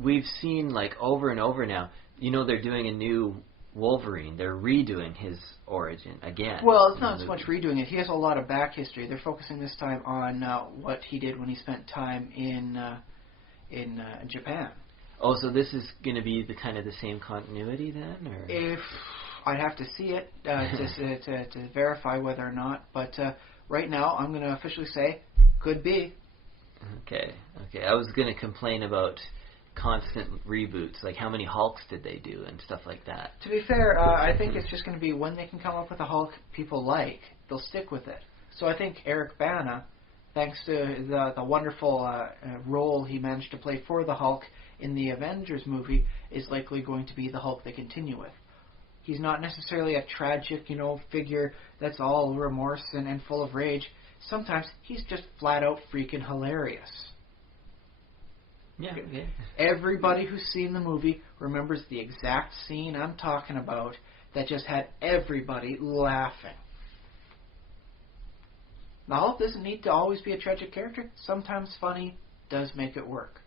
we've seen, over and over now, they're doing a new Wolverine. They're redoing his origin again. Well, it's not so much redoing it. He has a lot of back history. They're focusing this time on what he did when he spent time in Japan. Oh, so this is going to be the kind of the same continuity then? Or? If... I'd have to see it to verify whether or not, but right now I'm going to officially say could be. Okay. I was going to complain about constant reboots, how many Hulks did they do and stuff like that. To be fair, I think it's just going to be when they can come up with a Hulk people like, they'll stick with it. So I think Eric Bana, thanks to the wonderful role he managed to play for the Hulk in the Avengers movie, is likely going to be the Hulk they continue with. He's not necessarily a tragic, figure that's all remorse and full of rage. Sometimes he's just flat out freaking hilarious. Yeah. Everybody who's seen the movie remembers the exact scene I'm talking about that just had everybody laughing. The Hulk doesn't need to always be a tragic character. Sometimes funny does make it work.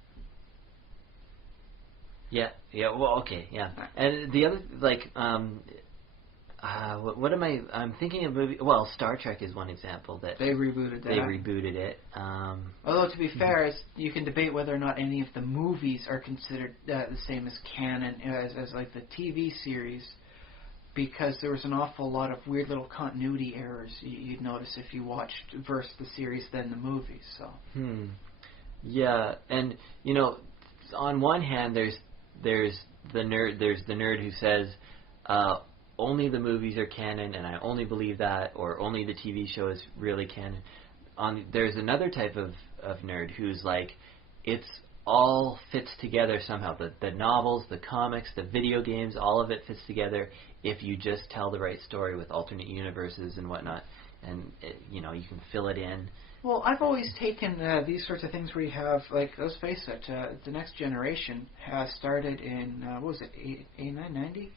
Yeah, well, okay, yeah. And the other, what am I... I'm thinking of movie... Well, Star Trek is one example that... They rebooted that. They rebooted it. Although, to be fair, you can debate whether or not any of the movies are considered the same as canon, as the TV series, because there was an awful lot of weird little continuity errors you'd notice if you watched first the series, then the movies, so... Yeah, and, on one hand, there's the nerd who says only the movies are canon and I only believe that, or only the TV show is really canon. There's another type of nerd who's it's all fits together somehow. The novels, the comics, the video games, all of it fits together if you just tell the right story with alternate universes and whatnot, and you can fill it in. Well, I've always taken these sorts of things where you have, like, let's face it, the Next Generation has started in, what was it, 89, 90?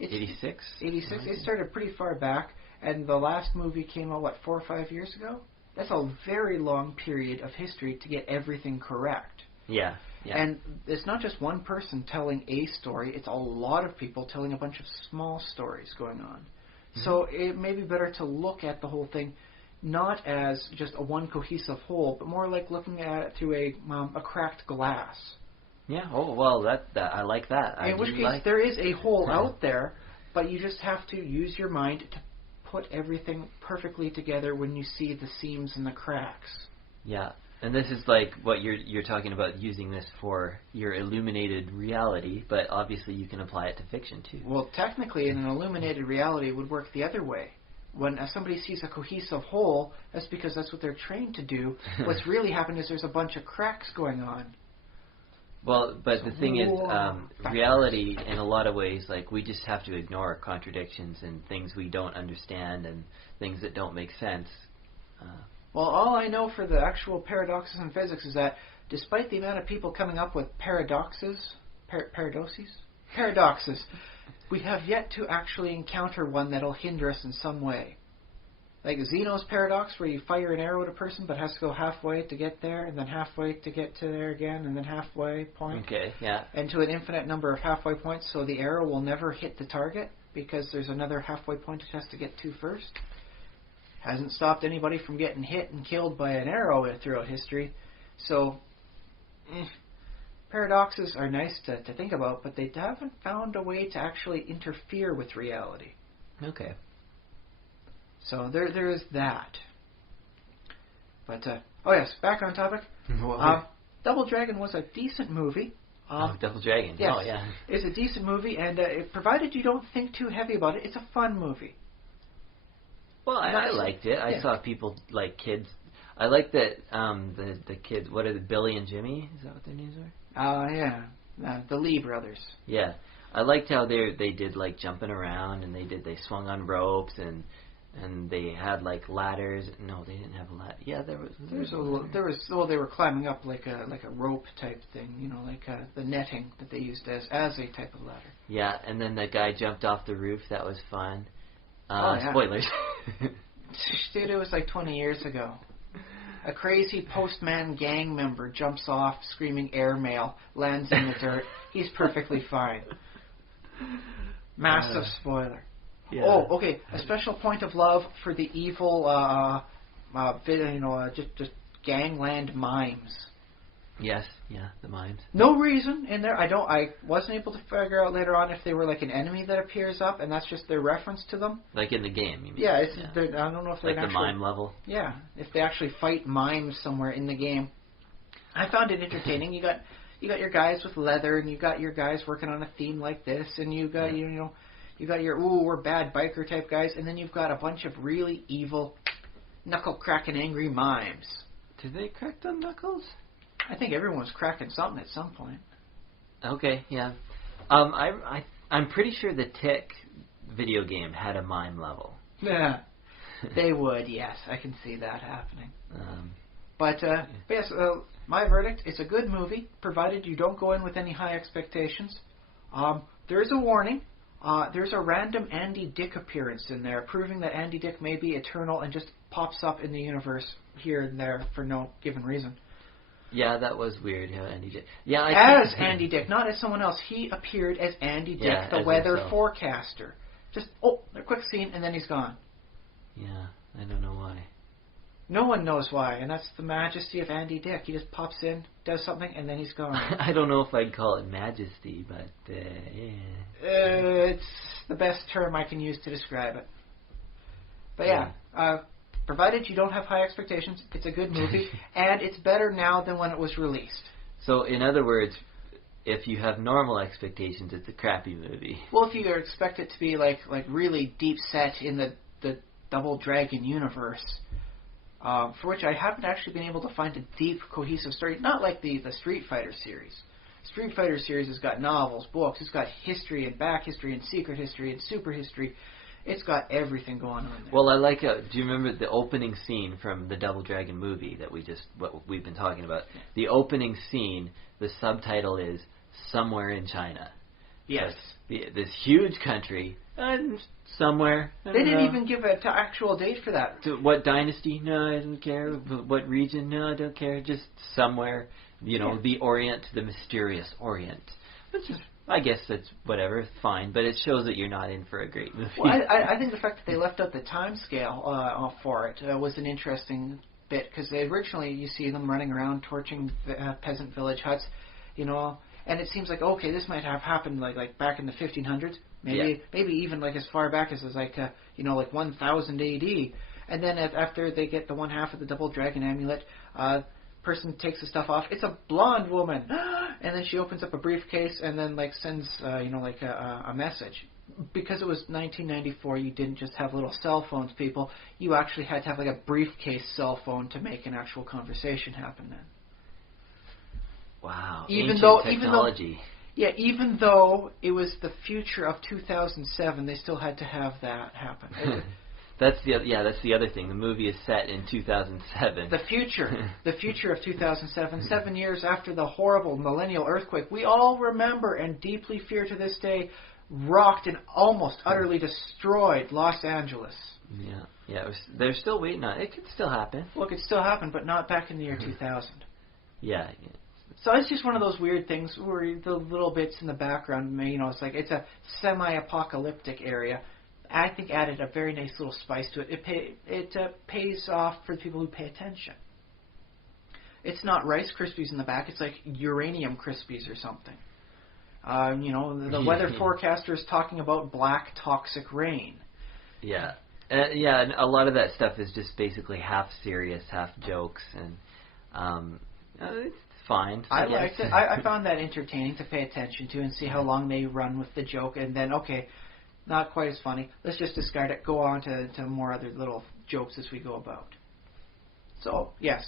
86? 86. It started pretty far back, and the last movie came out, 4 or 5 years ago? That's a very long period of history to get everything correct. Yeah. And it's not just one person telling a story, it's a lot of people telling a bunch of small stories going on. Mm-hmm. So it may be better to look at the whole thing not as just a one cohesive whole, but more like looking at it through a cracked glass. Yeah. Oh well, that I like that. In which case, there is a hole out there, but you just have to use your mind to put everything perfectly together when you see the seams and the cracks. Yeah, and this is like what you're talking about, using this for your illuminated reality, but obviously you can apply it to fiction too. Well, technically, in an illuminated reality, it would work the other way. When somebody sees a cohesive whole, that's because that's what they're trained to do. What's really happened is there's a bunch of cracks going on. Well, but the thing is, reality, in a lot of ways, like, we just have to ignore contradictions and things we don't understand and things that don't make sense. Well, all I know for the actual paradoxes in physics is that despite the amount of people coming up with paradoxes, we have yet to actually encounter one that'll hinder us in some way. Like Zeno's paradox, where you fire an arrow at a person but has to go halfway to get there, and then halfway to get to there again, and then halfway point. Okay, yeah. And to an infinite number of halfway points, so the arrow will never hit the target because there's another halfway point it has to get to first. Hasn't stopped anybody from getting hit and killed by an arrow throughout history. So, paradoxes are nice to think about, but they haven't found a way to actually interfere with reality. Okay. So there is that. But, oh yes, back on topic. Double Dragon was a decent movie. Double Dragon. Yes, oh, yeah. It's a decent movie, and provided you don't think too heavy about it, it's a fun movie. Well, I liked it. I saw people, like, kids. I like that the kids, what are they, Billy and Jimmy? Is that what their names are? Yeah. The Lee brothers. Yeah. I liked how they did, like, jumping around, and they swung on ropes, and they had, like, ladders. No, they didn't have a ladder. Yeah, there was. Well, they were climbing up like a rope type thing, like the netting that they used as a type of ladder. Yeah, and then the guy jumped off the roof. That was fun. Spoilers. Dude, it was like 20 years ago. A crazy postman gang member jumps off screaming airmail, lands in the dirt. He's perfectly fine. Massive spoiler. Yeah. Oh, okay. A special point of love for the evil, just gangland mimes. Yes, yeah, the mimes. No reason in there. I wasn't able to figure out later on if they were like an enemy that appears up, and that's just their reference to them. Like in the game, you mean? Yeah, I don't know if they're like the mime level. Yeah, if they actually fight mimes somewhere in the game. I found it entertaining. You got your guys with leather, and you got your guys working on a theme like this, and you got you got your we're bad biker type guys, and then you've got a bunch of really evil, knuckle cracking angry mimes. Did they crack them knuckles? I think everyone was cracking something at some point. Okay, yeah. I'm pretty sure the Tick video game had a mime level. Yeah, they would. Yes, I can see that happening. But yes, my verdict: it's a good movie, provided you don't go in with any high expectations. There's a warning. There's a random Andy Dick appearance in there, proving that Andy Dick may be eternal and just pops up in the universe here and there for no given reason. Yeah, that was weird how Andy Dick... Yeah, as Andy Dick, not as someone else. He appeared as Andy Dick, the weather forecaster. Just, a quick scene, and then he's gone. Yeah, I don't know why. No one knows why, and that's the majesty of Andy Dick. He just pops in, does something, and then he's gone. I don't know if I'd call it majesty, but, yeah. It's the best term I can use to describe it. But yeah, provided you don't have high expectations, it's a good movie, and it's better now than when it was released. So, in other words, if you have normal expectations, it's a crappy movie. Well, if you expect it to be like really deep set in the Double Dragon universe, for which I haven't actually been able to find a deep, cohesive story, not like the Street Fighter series. Street Fighter series has got novels, books, it's got history and back history and secret history and super history. It's got everything going on there. Well, I like. Do you remember the opening scene from the Double Dragon movie that what we've been talking about? The opening scene, the subtitle is "Somewhere in China." Yes. This huge country, somewhere. They didn't even give an actual date for that. What dynasty? No, I don't care. What region? No, I don't care. Just somewhere. The Orient, the mysterious Orient. Which is, I guess that's whatever, fine. But it shows that you're not in for a great movie. Well, I think the fact that they left out the time scale for it was an interesting bit, because originally you see them running around torching peasant village huts, and it seems like, okay, this might have happened like back in the 1500s, maybe even like as far back as like 1000 AD, and then after they get the one half of the double dragon amulet, person takes the stuff off. It's a blonde woman, and then she opens up a briefcase and then sends a message. Because it was 1994, you didn't just have little cell phones, people. You actually had to have a briefcase cell phone to make an actual conversation happen then. Wow. Even technology. Even though it was the future of 2007, they still had to have that happen. That's the other thing. The movie is set in 2007. The future of 2007, 7 years after the horrible millennial earthquake we all remember and deeply fear to this day, rocked and almost utterly destroyed Los Angeles. Yeah. They're still waiting on it. It could still happen. Well, it could still happen, but not back in the year 2000. Yeah. So it's just one of those weird things where the little bits in the background, it's a semi-apocalyptic area. I think added a very nice little spice to it. It pays off for the people who pay attention. It's not Rice Krispies in the back. It's like uranium Krispies or something. The weather forecaster is talking about black toxic rain. Yeah. And a lot of that stuff is just basically half serious, half jokes, and it's fine. I liked it. I found that entertaining to pay attention to and see how long they run with the joke, and then, okay, not quite as funny. Let's just discard it. Go on to more other little jokes as we go about. So, yes.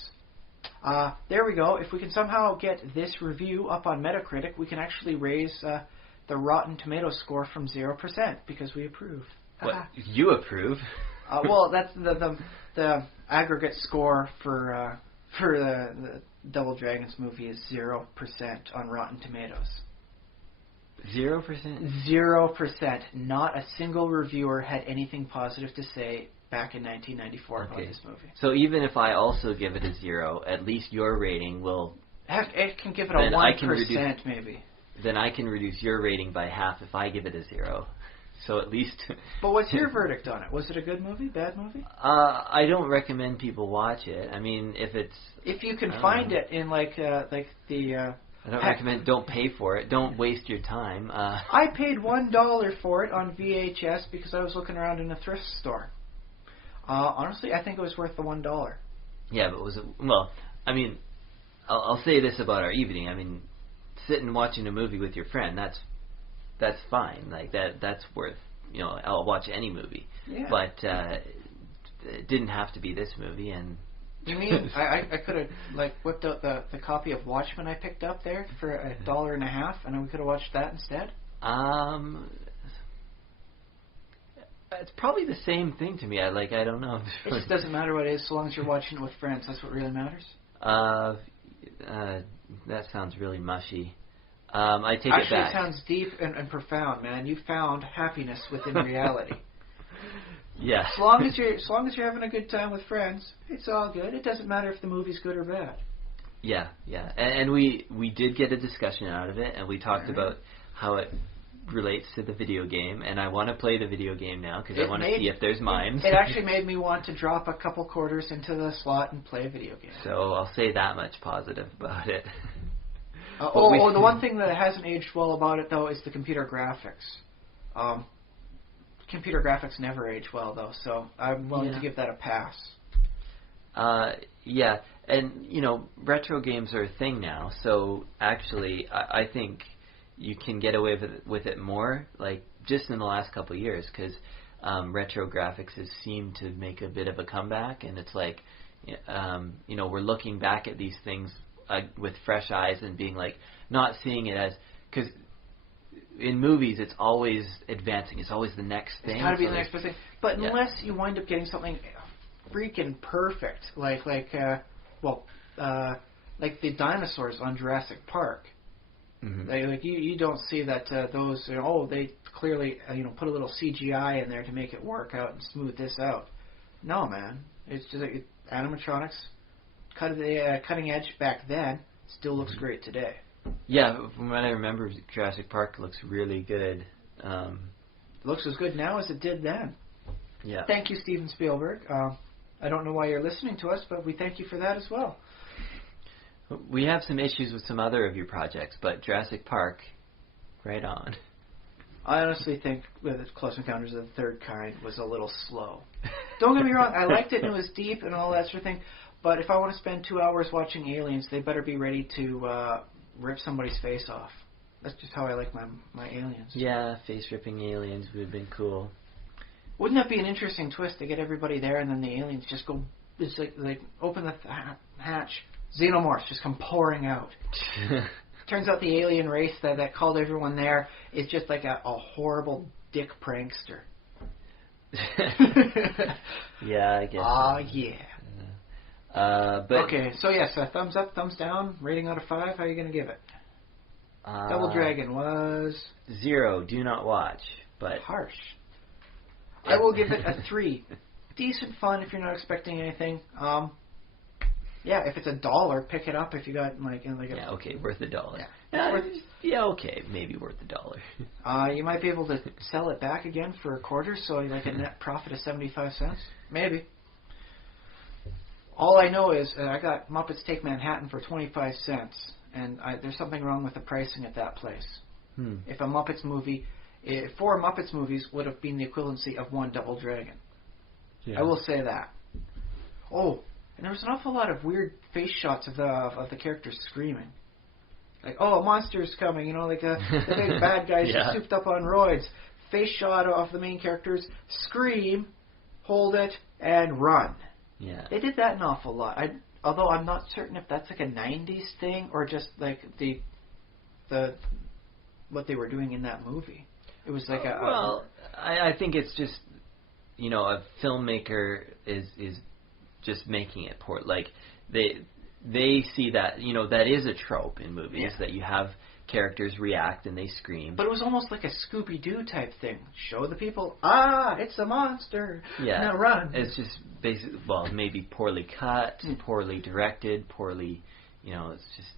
There we go. If we can somehow get this review up on Metacritic, we can actually raise the Rotten Tomatoes score from 0% because we approve. What? You approve? Well, that's the aggregate score for the Double Dragons movie is 0% on Rotten Tomatoes. 0%? 0%. Not a single reviewer had anything positive to say back in 1994 about this movie. So even if I also give it a 0, at least your rating will... It can give it a 1% maybe. Then I can reduce your rating by half if I give it a 0. So at least... But what's your verdict on it? Was it a good movie? Bad movie? I don't recommend people watch it. I mean, if it's... If you can find it in the... I don't recommend. Don't pay for it. Don't waste your time. I paid $1 for it on VHS because I was looking around in a thrift store. Honestly, I think it was worth the $1. Yeah, but was it? Well, I mean, I'll say this about our evening. I mean, sitting watching a movie with your friend, that's fine. Like that's worth. I'll watch any movie. Yeah. But it didn't have to be this movie, and. You mean I could have whipped out the copy of Watchmen I picked up there for $1.50, and we could have watched that instead? It's probably the same thing to me. I don't know. It just doesn't matter what it is, so long as you're watching it with friends. That's what really matters. That sounds really mushy. I take it back. Actually, it sounds deep and profound, man. You found happiness within reality. Yeah. As long as you're having a good time with friends, it's all good. It doesn't matter if the movie's good or bad. Yeah. And we did get a discussion out of it, and we talked about how it relates to the video game, and I want to play the video game now because I want to see if there's mimes. It actually made me want to drop a couple quarters into the slot and play a video game. So I'll say that much positive about it. The one thing that hasn't aged well about it, though, is the computer graphics. Computer graphics never age well, though, so I'm willing to give that a pass. Yeah, and, retro games are a thing now, so actually I think you can get away with it more, just in the last couple of years, because retro graphics has seemed to make a bit of a comeback, and it's we're looking back at these things with fresh eyes and being like, not seeing it as, because in movies it's always advancing, it's always the next thing. It's got to be the next best thing. But yeah. unless you wind up getting something freaking perfect, like the dinosaurs on Jurassic Park. Mm-hmm. Like you don't see that those they clearly put a little CGI in there to make it work out and smooth this out. No, man, it's just like animatronics, cutting edge back then, still looks great today. Yeah, from what I remember, Jurassic Park looks really good. It looks as good now as it did then. Yeah. Thank you, Steven Spielberg. I don't know why you're listening to us, but we thank you for that as well. We have some issues with some other of your projects, but Jurassic Park, right on. I honestly think with Close Encounters of the Third Kind was a little slow. Don't get me wrong, I liked it and it was deep and all that sort of thing, but if I want to spend 2 hours watching aliens, they better be ready to rip somebody's face off. That's just how I like my aliens. Yeah, face-ripping aliens would have been cool. Wouldn't that be an interesting twist to get everybody there and then the aliens just go, it's like open the hatch, xenomorphs just come pouring out. Turns out the alien race that called everyone there is just like a horrible dick prankster. Yeah, I guess. Yeah. But okay, so yes, thumbs up, thumbs down, rating out of 5, how are you going to give it? Double Dragon was... 0, do not watch, but... Harsh. I will give it a 3. Decent fun if you're not expecting anything. Yeah, if it's $1, pick it up if you got yeah, okay, worth $1. Yeah, okay, maybe worth $1. You might be able to sell it back again for a quarter, so like a net profit of 75 cents. Maybe. All I know is I got Muppets Take Manhattan for 25 cents, and there's something wrong with the pricing at that place. If a Muppets movie, 4 Muppets movies would have been the equivalency of 1 Double Dragon. Yeah. I will say that. Oh, and there was an awful lot of weird face shots of the characters screaming. Like, oh, a monster's coming, like the big bad guys just souped up on roids. Face shot of the main characters, scream, hold it, and run. Yeah. They did that an awful lot. Although I'm not certain if that's like a 90s thing or just like the what they were doing in that movie. It was like I think it's just, a filmmaker is just making it poor. Like they see that, that is a trope in movies, that you have characters react and they scream. But it was almost like a Scooby-Doo type thing. Show the people, it's a monster. Yeah. Now run. It's just basically, maybe poorly cut, poorly directed, poorly, it's just,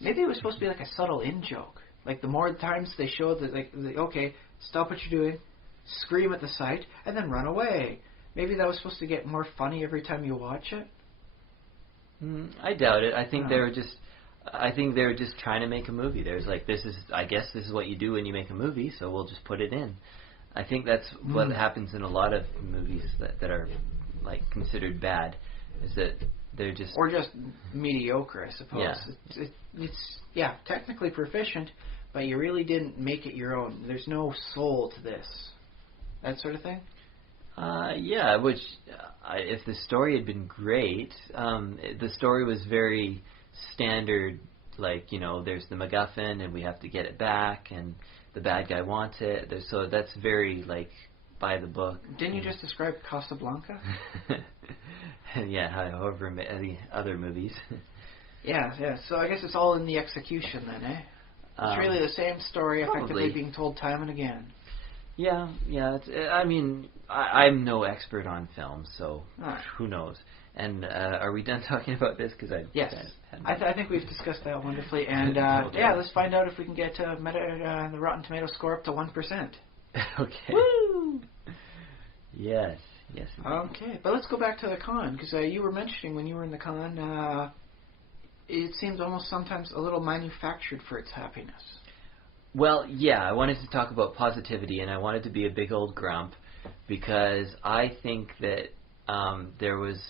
Maybe it was supposed to be like a subtle in-joke. Like the more times they showed that, okay, stop what you're doing, scream at the sight, and then run away. Maybe that was supposed to get more funny every time you watch it. I doubt it. I think they were just trying to make a movie. There's like, I guess this is what you do when you make a movie, so we'll just put it in. I think that's what happens in a lot of movies that are like considered bad, is that they're just... Or just mediocre, I suppose. Yeah. It's technically proficient, but you really didn't make it your own. There's no soul to this. That sort of thing? Which, if the story had been great, the story was very standard, like, there's the MacGuffin and we have to get it back and the bad guy wants it. So that's very, like, by the book. Didn't you just describe Casablanca? However, the other movies. Yeah. So I guess it's all in the execution then, eh? It's really the same story effectively being told time and again. Yeah. I'm no expert on film, so who knows? And are we done talking about this? Yes. I think we've discussed that wonderfully. And let's find out if we can get the Rotten Tomato score up to 1%. Okay. Woo! Yes. Okay, but let's go back to the con, because you were mentioning when you were in the con, it seems almost sometimes a little manufactured for its happiness. Well, yeah, I wanted to talk about positivity, and I wanted to be a big old grump, because I think that there was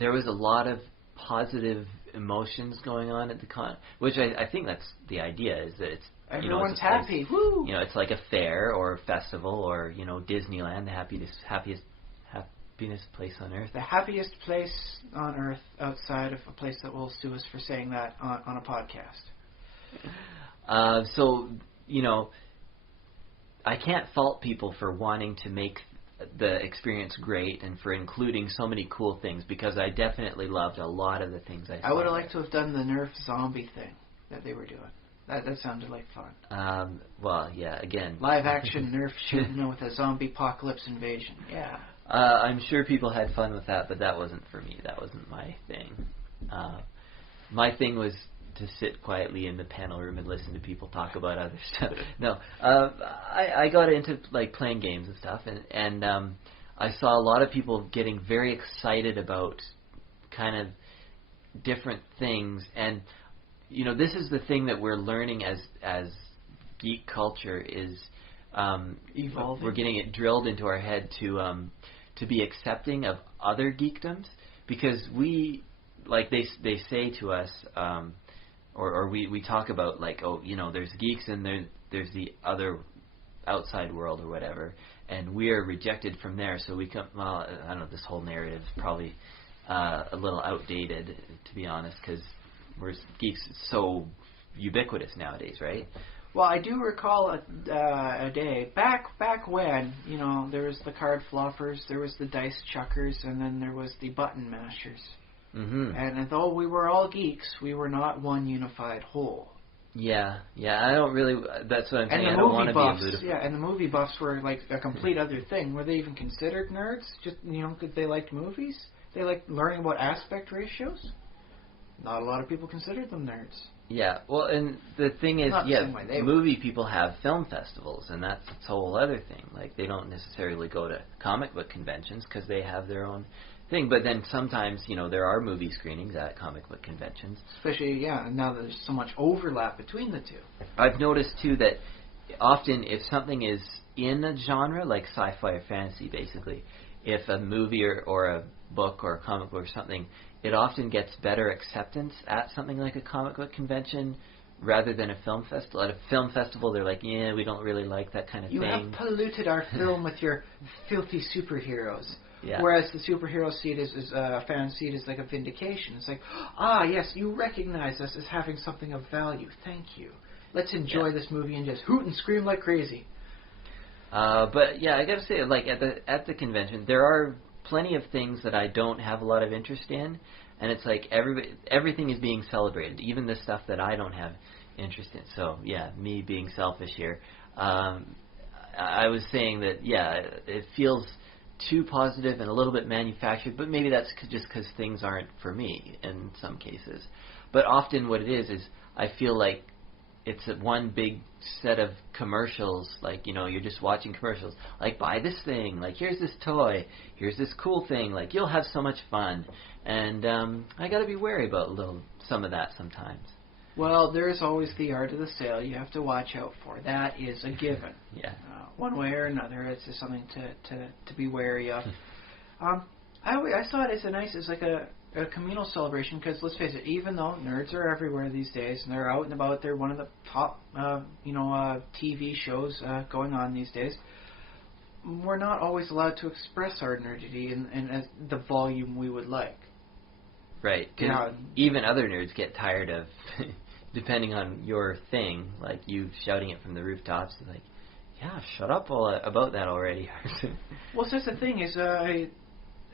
a lot of positive emotions going on at the con, which I think that's the idea, is that it's everyone's it's happy. Woo! It's like a fair or a festival or Disneyland, the happiest happiest place on earth. The happiest place on earth outside of a place that will sue us for saying that on a podcast. So, I can't fault people for wanting to make the experience great and for including so many cool things, because I definitely loved a lot of the things I saw. I would have liked to have done the Nerf zombie thing that they were doing. That sounded like fun. Well, yeah, again. Live action Nerf shooting with a zombie apocalypse invasion. Yeah. I'm sure people had fun with that, but that wasn't for me. That wasn't my thing. My thing was to sit quietly in the panel room and listen to people talk about other stuff. No, I got into like playing games and stuff, and I saw a lot of people getting very excited about kind of different things, and this is the thing that we're learning as geek culture is evolving. We're getting it drilled into our head to be accepting of other geekdoms, because we, like they say to us, or we talk about like, there's geeks and there's the other outside world or whatever, and we are rejected from there. So we come. Well, I don't know. This whole narrative is probably a little outdated, to be honest, because geeks so ubiquitous nowadays, right? Well, I do recall a day back when there was the card floppers, there was the dice chuckers, and then there was the button mashers. Mm-hmm. And though we were all geeks, we were not one unified whole. Yeah. I don't really. That's what I'm saying. And I don't want to be a ludified. Yeah, and the movie buffs were like a complete other thing. Were they even considered nerds? Just because they liked movies, they liked learning about aspect ratios. Not a lot of people considered them nerds. Yeah, well, and the thing is, movie people have film festivals, and that's a whole other thing. Like, they don't necessarily go to comic book conventions because they have their own thing. But then sometimes, there are movie screenings at comic book conventions. Especially, now there's so much overlap between the two. I've noticed, too, that often if something is in a genre, like sci-fi or fantasy, basically, if a movie or a book or a comic book or something, it often gets better acceptance at something like a comic book convention rather than a film festival. At a film festival, they're like, we don't really like that kind of thing. You have polluted our film with your filthy superheroes. Yeah. Whereas the superheroes see it as fans see it as like a vindication. It's like, yes, you recognize us as having something of value. Thank you. Let's enjoy this movie and just hoot and scream like crazy. But yeah, I gotta say, like at the convention, there are plenty of things that I don't have a lot of interest in, and it's like everything is being celebrated, even the stuff that I don't have interest in. So yeah, me being selfish here. I was saying that it feels too positive and a little bit manufactured, but maybe that's just because things aren't for me in some cases. But often what it is I feel like it's one big set of commercials, like, you're just watching commercials, like, buy this thing, like, here's this toy, here's this cool thing, like, you'll have so much fun. And I gotta be wary about some of that sometimes. Well, there's always the art of the sale you have to watch out for. That is a given. Yeah. One way or another, it's just something to be wary of. I saw it as like a communal celebration, because let's face it, even though nerds are everywhere these days and they're out and about, they're one of the top TV shows going on these days, we're not always allowed to express our nerdity in the volume we would like. Right. Even other nerds get tired of, depending on your thing, like you shouting it from the rooftops, like, shut up about that already. Well, so that's the thing is, I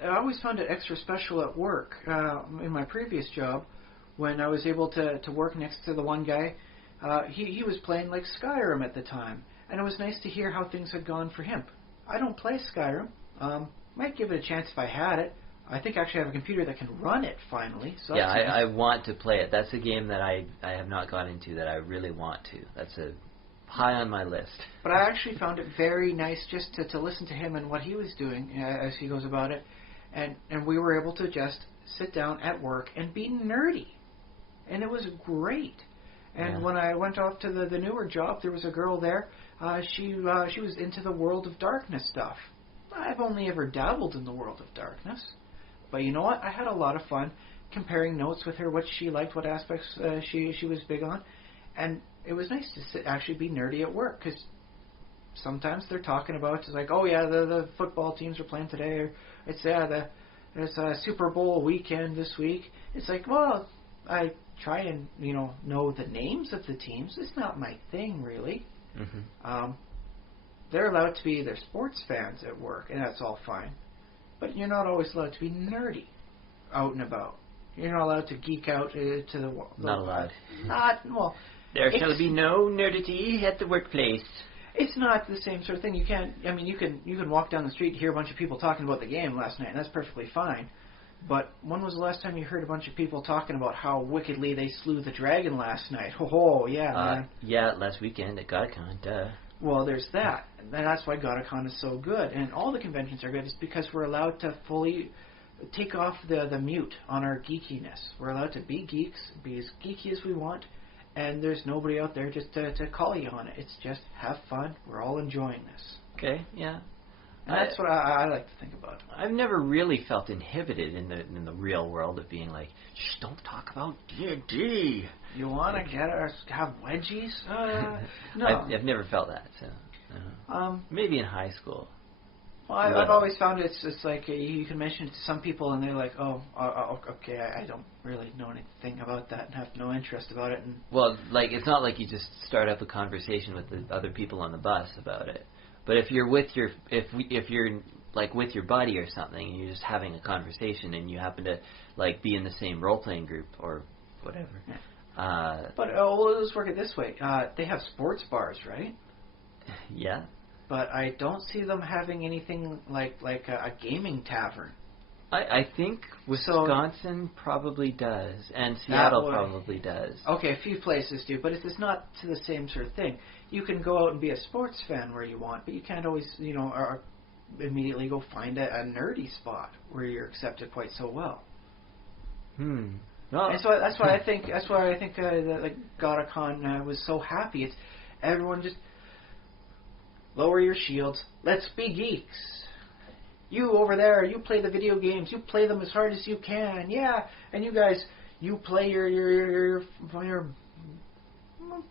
always found it extra special at work in my previous job when I was able to work next to the one guy. He was playing like Skyrim at the time, and it was nice to hear how things had gone for him. I don't play Skyrim. Might give it a chance if I had it. I think I actually have a computer that can run it finally. So yeah, nice. I want to play it. That's a game that I have not got into that I really want to. That's a high on my list. But I actually found it very nice just to listen to him and what he was doing as he goes about it. And we were able to just sit down at work and be nerdy. And it was great. And when I went off to the newer job, there was a girl there. She was into the World of Darkness stuff. I've only ever dabbled in the World of Darkness. But you know what? I had a lot of fun comparing notes with her, what she liked, what aspects she was big on. And it was nice to actually be nerdy at work, because sometimes they're talking about it's like, oh yeah, the football teams are playing today, or it's there's a Super Bowl weekend this week. It's like, well, I try and know the names of the teams. It's not my thing really. Mm-hmm. They're allowed to be their sports fans at work, and that's all fine. But you're not always allowed to be nerdy out and about. You're not allowed to geek out to the world. Not allowed. Well. There shall be no nerdity at the workplace. It's not the same sort of thing. You can't. I mean, you can walk down the street and hear a bunch of people talking about the game last night, and that's perfectly fine. But when was the last time you heard a bunch of people talking about how wickedly they slew the dragon last night? Oh, yeah, man. Yeah, last weekend at GotaCon, duh. Well, there's that. And that's why GotaCon is so good. And all the conventions are good is because we're allowed to fully take off the mute on our geekiness. We're allowed to be geeks, be as geeky as we want, and there's nobody out there just to call you on it. It's just have fun. We're all enjoying this. Okay, yeah. And that's what I like to think about. I've never really felt inhibited in the real world of being like, shh, don't talk about D&D. You want to have wedgies? No. I've never felt that. So maybe in high school. Well, I've always found it's like you can mention it to some people and they're like, oh, okay, I don't really know anything about that and have no interest about it. And well, like it's not like you just start up a conversation with the other people on the bus about it. But if you're with if you're like with your buddy or something and you're just having a conversation and you happen to like be in the same role playing group or whatever. Yeah. But let's work it this way. They have sports bars, right? Yeah. But I don't see them having anything like a gaming tavern. I think Wisconsin probably does, and Seattle probably does. Okay, a few places do, but it's not to the same sort of thing. You can go out and be a sports fan where you want, but you can't always, immediately go find a nerdy spot where you're accepted quite so well. Well, and so that's why I think that GotaCon was so happy. It's everyone just lower your shields. Let's be geeks. You over there, you play the video games. You play them as hard as you can. Yeah, and you guys, you play your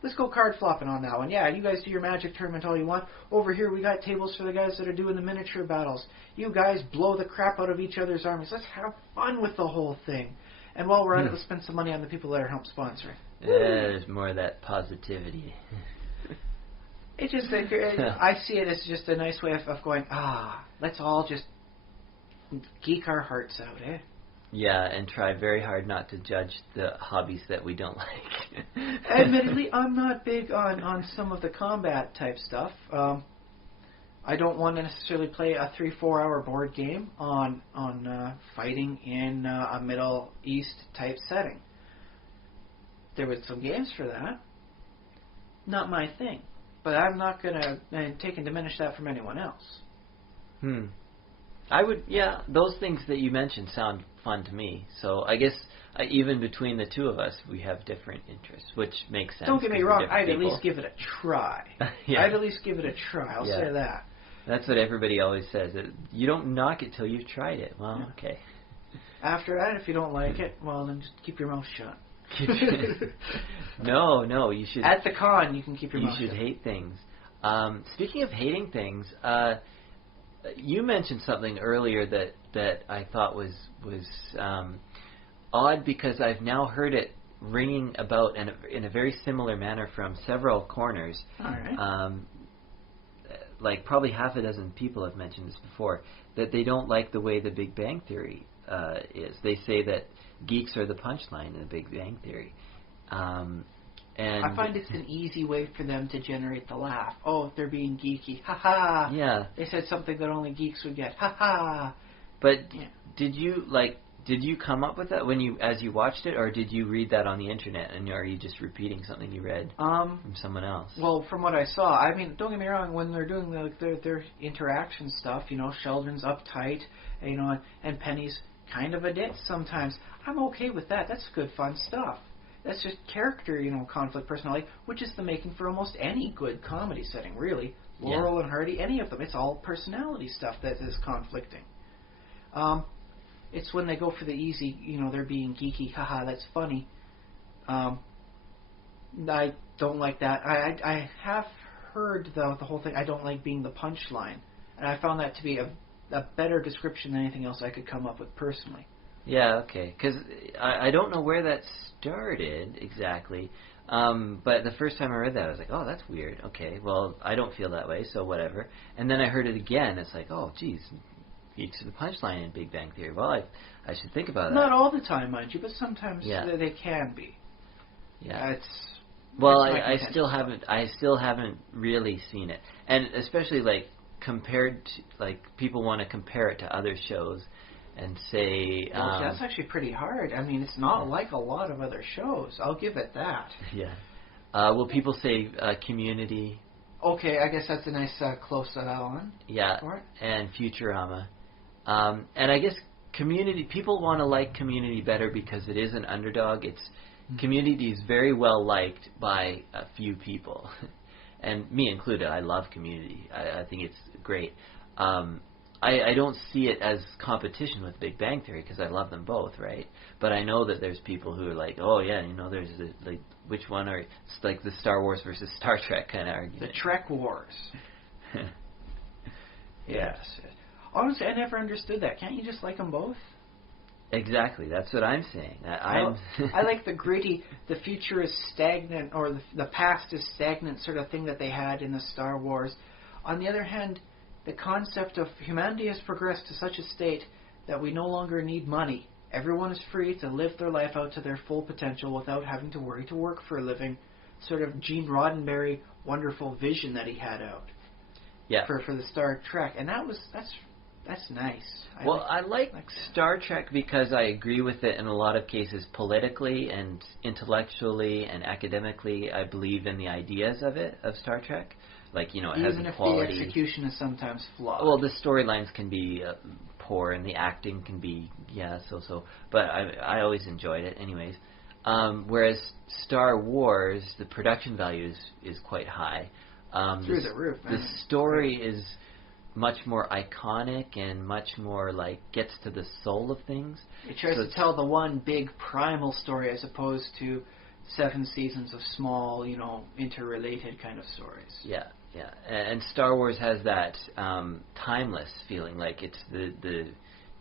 let's go card flopping on that one. Yeah, you guys do your Magic tournament all you want. Over here, we got tables for the guys that are doing the miniature battles. You guys blow the crap out of each other's armies. Let's have fun with the whole thing. And while we're at it, let's spend some money on the people that are help sponsoring. There's more of that positivity. It's just I see it as just a nice way of going, let's all just geek our hearts out, eh? Yeah, and try very hard not to judge the hobbies that we don't like. Admittedly, I'm not big on some of the combat type stuff. I don't want to necessarily play a 3-4 hour board game on fighting in a Middle East type setting. There was some games for that. Not my thing. But I'm not going to take and diminish that from anyone else. I would, those things that you mentioned sound fun to me. So I guess even between the two of us, we have different interests, which makes sense. Don't get me wrong, I'd at least give it a try. Yeah. I'd at least give it a try, I'll say that. That's what everybody always says. You don't knock it till you've tried it. Well, okay. After that, if you don't like it, well, then just keep your mouth shut. No, you should. At the con, you can keep your mouth shut. You should hate things. Speaking of hating things, you mentioned something earlier that I thought was odd because I've now heard it ringing about in a very similar manner from several corners. All right. Like probably half a dozen people have mentioned this before, that they don't like the way the Big Bang Theory is. They say that geeks are the punchline in the Big Bang Theory. And I find it's an easy way for them to generate the laugh. Oh, they're being geeky. Ha ha. Yeah. They said something that only geeks would get. Ha ha. But did you come up with that as you watched it, or did you read that on the internet, and are you just repeating something you read from someone else? Well, from what I saw, I mean, don't get me wrong. When they're doing their interaction stuff, Sheldon's uptight, and Penny's kind of a ditz sometimes. I'm okay with that. That's good, fun stuff. That's just character, conflict, personality, which is the making for almost any good comedy setting, really. Laurel and Hardy, any of them. It's all personality stuff that is conflicting. It's when they go for the easy, they're being geeky, haha, that's funny. I don't like that. I have heard the whole thing, I don't like being the punchline. And I found that to be a better description than anything else I could come up with personally. Yeah, okay. Because I don't know where that started exactly. But the first time I read that, I was like, oh, that's weird. Okay, well, I don't feel that way, so whatever. And then I heard it again. It's like, oh, geez, each of the punchline in Big Bang Theory. Well, I should think about that. Not all the time, mind you, but sometimes Yeah. they can be. Yeah. Well, I still haven't really seen it, and especially like compared to, like, people want to compare it to other shows and say well, that's actually pretty hard. I mean, it's not like a lot of other shows. I'll give it that. Yeah. Will people say Community? Okay, I guess that's a nice close on. Yeah. For it. And Futurama, and I guess Community. People want to like Community better because it is an underdog. Community is very well liked by a few people, and me included. I love Community. I think it's great. I don't see it as competition with Big Bang Theory because I love them both, right? But I know that there's people who are like, oh yeah, there's like, which one are? It's like the Star Wars versus Star Trek kind of argument. The Trek Wars. Yes. Honestly, I never understood that. Can't you just like them both? Exactly. That's what I'm saying. I like the gritty, the future is stagnant, or the past is stagnant sort of thing that they had in the Star Wars. On the other hand, the concept of humanity has progressed to such a state that we no longer need money. Everyone is free to live their life out to their full potential without having to worry to work for a living. Sort of Gene Roddenberry wonderful vision that he had out. Yeah. For the Star Trek, and that's nice. I like Star Trek because I agree with it in a lot of cases politically and intellectually and academically. I believe in the ideas of Star Trek. Like, it has even if quality. The execution is sometimes flawed. Well, the storylines can be poor and the acting can be, so. But I always enjoyed it anyways. Whereas Star Wars, the production value is quite high. Through the roof. The story is much more iconic and much more like gets to the soul of things. It tries to tell the one big primal story as opposed to 7 seasons of small, interrelated kind of stories. Yeah. And Star Wars has that timeless feeling, like it's the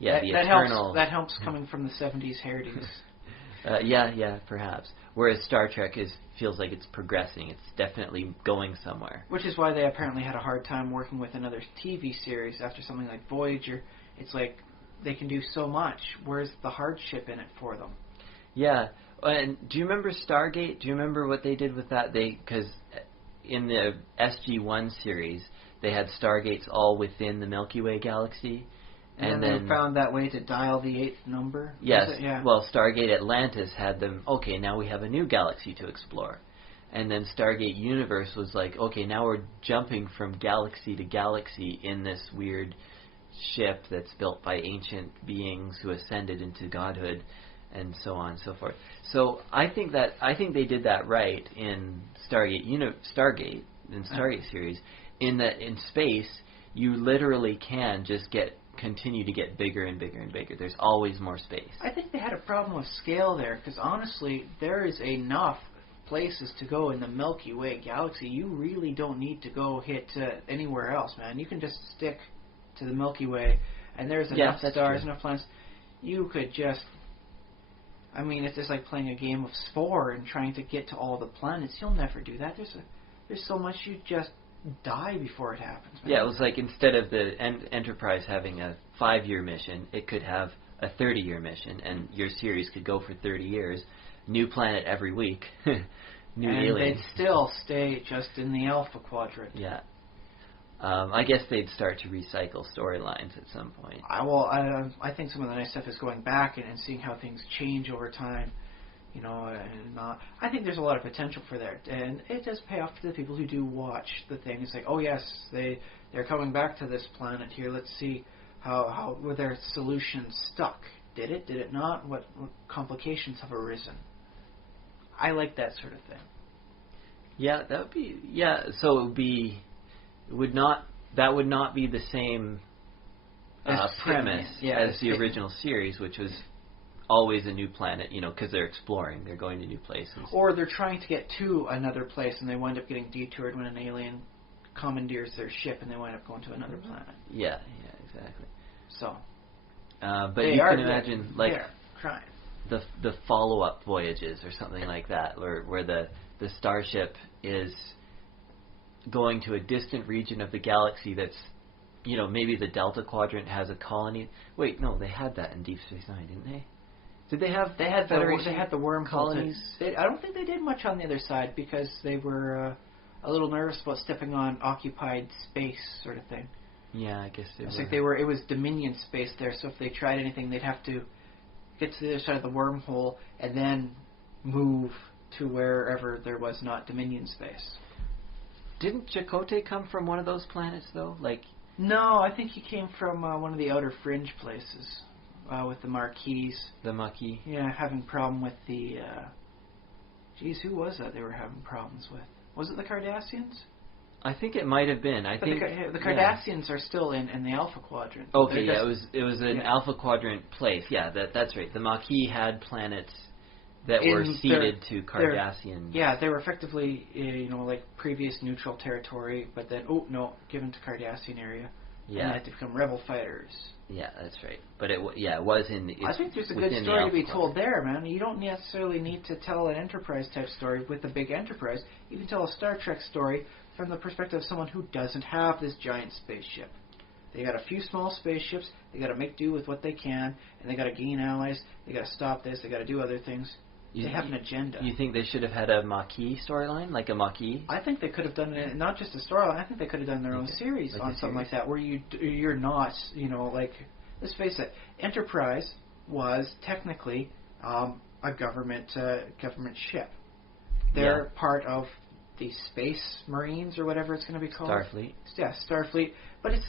eternal. That helps coming from the 70s hairdos. Yeah, perhaps. Whereas Star Trek feels like it's progressing. It's definitely going somewhere. Which is why they apparently had a hard time working with another TV series after something like Voyager. It's like they can do so much. Where's the hardship in it for them? Yeah. And do you remember Stargate? Do you remember what they did with that? Because in the SG-1 series, they had Stargates all within the Milky Way galaxy. And then they found that way to dial the 8th number? Yes. Yeah. Well, Stargate Atlantis had them, okay, now we have a new galaxy to explore. And then Stargate Universe was like, okay, now we're jumping from galaxy to galaxy in this weird ship that's built by ancient beings who ascended into godhood, and so on and so forth. So I think they did that right in Stargate series, in that in space you literally can just continue to get bigger and bigger and bigger. There's always more space. I think they had a problem with scale there, because honestly, there is enough places to go in the Milky Way galaxy. You really don't need to go hit anywhere else, man. You can just stick to the Milky Way, and there's enough stars, enough planets. You could just... I mean, it's just like playing a game of Spore and trying to get to all the planets. You'll never do that. There's so much you just die before it happens. Man. Yeah, it was like instead of the Enterprise having a 5-year mission, it could have a 30-year mission, and your series could go for 30 years. New planet every week. New alien. They'd still stay just in the Alpha Quadrant. Yeah. I guess they'd start to recycle storylines at some point. I think some of the nice stuff is going back and seeing how things change over time. I think there's a lot of potential for that, and it does pay off to the people who do watch the thing. It's like, oh yes, they're coming back to this planet here. Let's see how were their solutions stuck. Did it not? What complications have arisen? I like that sort of thing. Yeah, that would be So that would not be the same premise as the original series, which was always a new planet, because they're exploring, they're going to new places. Or they're trying to get to another place and they wind up getting detoured when an alien commandeers their ship and they wind up going to another planet. Yeah, exactly. So, but you can imagine like trying the follow-up voyages or something like that, where the starship is going to a distant region of the galaxy that's, maybe the Delta Quadrant has a colony. Wait, no, they had that in Deep Space Nine, didn't they? Did they have? They had the worm colonies. I don't think they did much on the other side because they were a little nervous about stepping on occupied space, sort of thing. Yeah, I guess I think they were. It was Dominion space there, so if they tried anything, they'd have to get to the other side of the wormhole and then move to wherever there was not Dominion space. Didn't Chakotay come from one of those planets, though? No, I think he came from one of the outer fringe places with the Maquis. The Maquis? Yeah, having problem with the... who was that they were having problems with? Was it the Cardassians? I think it might have been. I think the Cardassians are still in the Alpha Quadrant. Okay, it was an Alpha Quadrant place. Yeah, that's right. The Maquis had planets that were ceded to Cardassian. Yeah, they were effectively like previous neutral territory, but then given to Cardassian area. Yeah, and they had to become rebel fighters. Yeah, that's right. But it was in. I think there's a good story to be told there, man. You don't necessarily need to tell an Enterprise type story with a big Enterprise. You can tell a Star Trek story from the perspective of someone who doesn't have this giant spaceship. They got a few small spaceships. They got to make do with what they can, and they got to gain allies. They got to stop this. They got to do other things. They have an agenda. You think they should have had a Maquis storyline, like a Maquis? I think they could have done it, not just a storyline. I think they could have done their own series on something like that, where you're not, like, let's face it, Enterprise was technically a government ship. They're part of the Space Marines or whatever it's going to be called. Starfleet. Yeah, Starfleet. But it's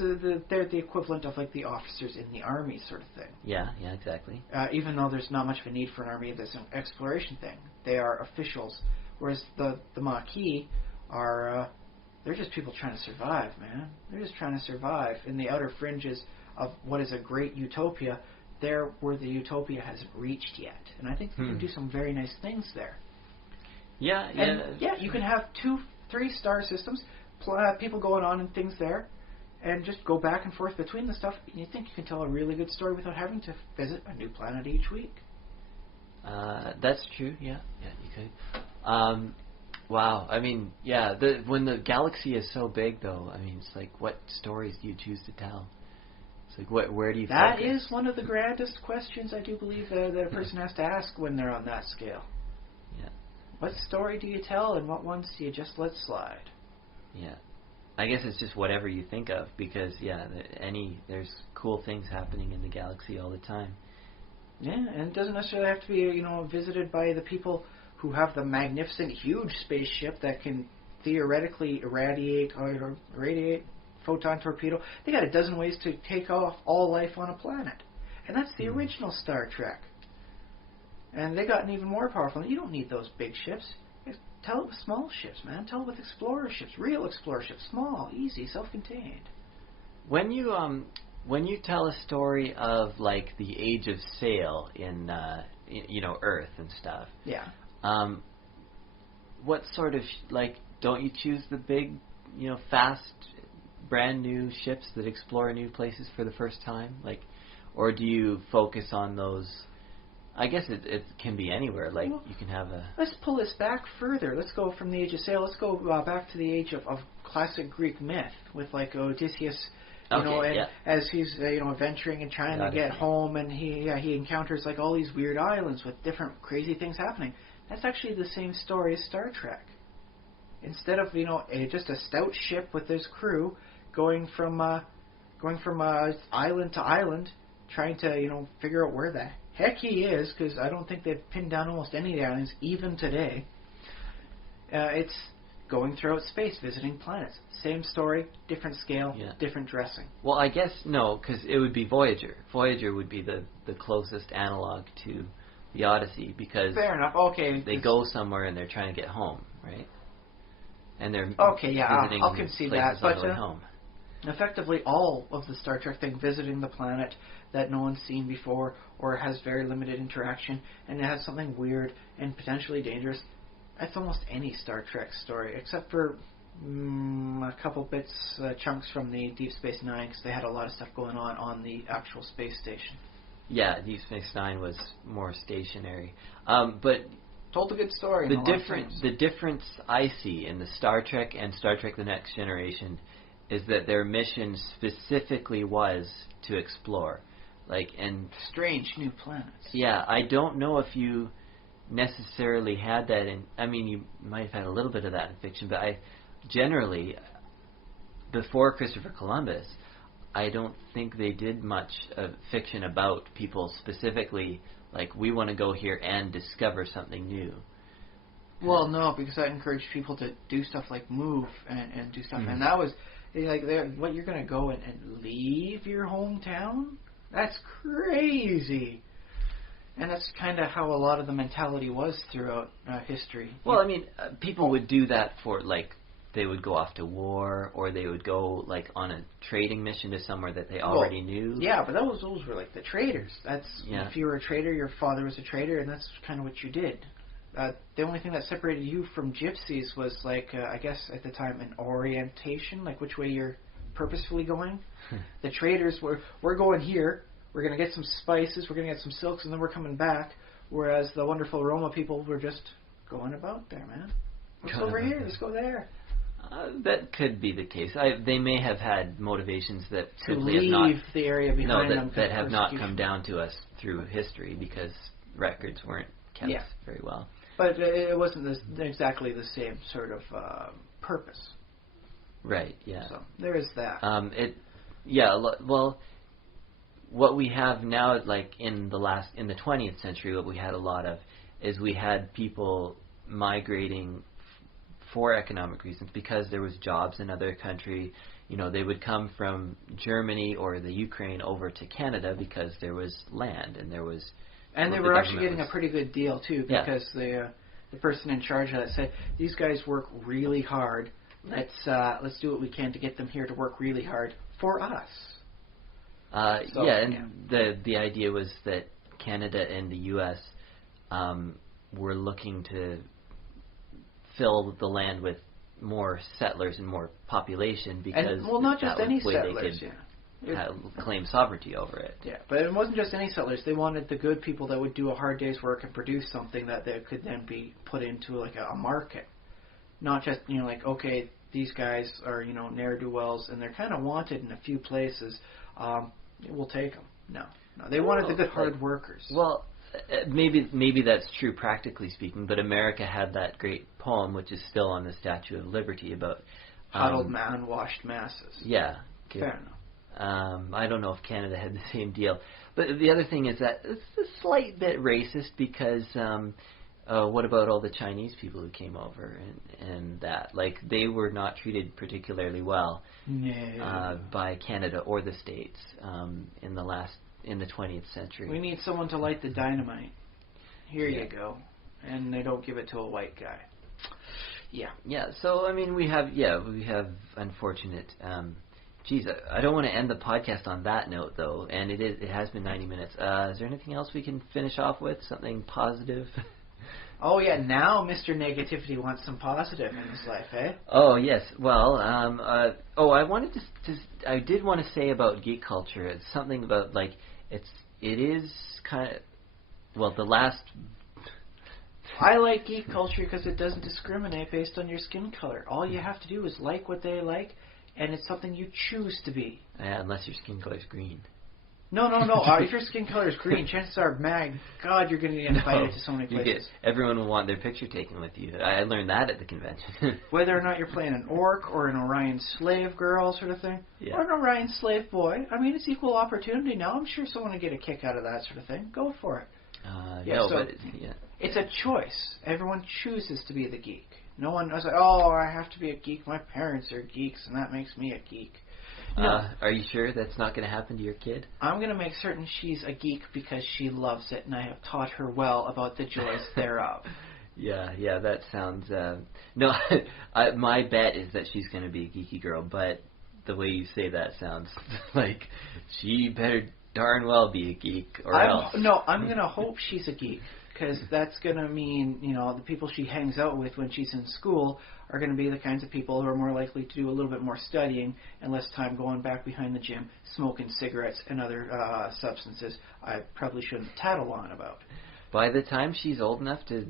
they're the equivalent of like the officers in the army sort of thing. Yeah, exactly. Even though there's not much of a need for an army, there's an exploration thing. They are officials, whereas the Maquis are they're just people trying to survive, man. They're just trying to survive in the outer fringes of what is a great utopia. There, where the utopia hasn't reached yet, and I think you can do some very nice things there. Yeah. And you can have 2-3 star systems, people going on and things there, and just go back and forth between the stuff. And you think you can tell a really good story without having to visit a new planet each week. That's true. Yeah, you could. Wow. I mean, when the galaxy is so big, though, I mean, it's like, what stories do you choose to tell? It's like, where do you focus? That is one of the grandest questions I do believe that a person has to ask when they're on that scale. Yeah. What story do you tell, and what ones do you just let slide? Yeah. I guess it's just whatever you think of, because, there's cool things happening in the galaxy all the time. Yeah, and it doesn't necessarily have to be, visited by the people who have the magnificent, huge spaceship that can theoretically irradiate photon torpedo. They got a dozen ways to take off all life on a planet. And that's the original Star Trek. And they gotten even more powerful. You don't need those big ships. Tell it with small ships, man. Tell it with explorer ships, real explorer ships, small, easy, self-contained. When you tell a story of like the Age of Sail in Earth and stuff. Yeah. What sort of don't you choose the big, fast, brand new ships that explore new places for the first time, or do you focus on those? I guess it can be anywhere. You can have a... Let's pull this back further. Let's go from the Age of Sail. Let's go back to the age of classic Greek myth with Odysseus, as he's adventuring and trying to get home, and he encounters all these weird islands with different crazy things happening. That's actually the same story as Star Trek. Instead of just a stout ship with his crew going from island to island, trying to figure out where the heck he is, because I don't think they've pinned down almost any of the islands, even today. It's going throughout space, visiting planets. Same story, different scale, different dressing. Well, I guess no, because it would be Voyager. Voyager would be the closest analog to the Odyssey, because fair enough. Okay, they go somewhere and they're trying to get home, right? And they're visiting I'll concede places that, on the way home. Effectively, all of the Star Trek thing, visiting the planet that no one's seen before or has very limited interaction, and it has something weird and potentially dangerous. That's almost any Star Trek story, except for A couple bits, chunks from the Deep Space Nine, because they had a lot of stuff going on the actual space station. Yeah, Deep Space Nine was more stationary, but Told a good story. the difference I see in the Star Trek and Star Trek: The Next Generation is that their mission specifically was to explore, and strange new planets. Yeah, I don't know if you necessarily had that in. I mean, you might have had a little bit of that in fiction, but generally, before Christopher Columbus, I don't think they did much fiction about people specifically, we want to go here and discover something new. Well, no, because that encouraged people to do stuff like move and do stuff. Mm-hmm. And that was, what, you're going to go and leave your hometown? That's crazy. And that's kind of how a lot of the mentality was throughout history. Well, I mean, people would do that for, they would go off to war, or they would go, on a trading mission to somewhere that they already knew. Yeah, but those were, the traders. That's, if you were a trader, your father was a trader, and that's kind of what you did. The only thing that separated you from gypsies was, I guess at the time, an orientation, which way you're purposefully going. The traders we're going here. We're going to get some spices, we're going to get some silks, and then we're coming back. Whereas the wonderful Roma people were just going about there, man. What's over here? Let's go there. That could be the case. They may have had motivations that to leave the area behind them. That have not come down to us through history because records weren't kept very well. But it wasn't exactly the same sort of purpose. Right. Yeah. So there is that. Well, what we have now, in the 20th century, what we had a lot of is we had people migrating for economic reasons because there was jobs in other country. They would come from Germany or the Ukraine over to Canada because there was land and there was. And they were actually getting a pretty good deal too, because the person in charge of that said, "These guys work really hard. Let's do what we can to get them here to work really hard for us." The idea was that Canada and the U.S. Were looking to fill the land with more settlers and more population because not just any settlers, they could claim sovereignty over it. Yeah, but it wasn't just any settlers. They wanted the good people that would do a hard day's work and produce something that they could then be put into a market. Not just okay, these guys are ne'er-do-wells and they're kind of wanted in a few places. We'll take them. No, they wanted the good hard workers. Well, maybe that's true practically speaking, but America had that great poem, which is still on the Statue of Liberty, about huddled unwashed masses. Yeah, fair enough. I don't know if Canada had the same deal, but the other thing is that it's a slight bit racist because what about all the Chinese people who came over and that they were not treated particularly well by Canada or the States in the 20th century. We need someone to light the dynamite. Here you go. And they don't give it to a white guy. Yeah. Yeah, so, I mean, we have unfortunate... I don't want to end the podcast on that note, though, and it has been 90 minutes. Is there anything else we can finish off with? Something positive? Oh, yeah, now Mr. Negativity wants some positive in his life, eh? Oh, yes. Well, I wanted I did want to say about geek culture. It's something about, it is kind of, the last... I like geek culture because it doesn't discriminate based on your skin color. All you have to do is like what they like, and it's something you choose to be. Unless your skin color is green. No. If your skin color is green, chances are, God, you're going to get invited to so many places. Everyone will want their picture taken with you. I learned that at the convention. Whether or not you're playing an orc or an Orion slave girl sort of thing, or an Orion slave boy. I mean, it's equal opportunity now. I'm sure someone will get a kick out of that sort of thing. Go for it. It's a choice. Everyone chooses to be the geek. No one was like, I have to be a geek. My parents are geeks, and that makes me a geek. No. Are you sure that's not going to happen to your kid? I'm going to make certain she's a geek because she loves it, and I have taught her well about the joys thereof. Yeah, that sounds... No, my bet is that she's going to be a geeky girl, but the way you say that sounds like she better darn well be a geek, or else. No, I'm going to hope she's a geek, because that's going to mean, the people she hangs out with when she's in school are going to be the kinds of people who are more likely to do a little bit more studying and less time going back behind the gym, smoking cigarettes and other substances I probably shouldn't tattle on about. By the time she's old enough to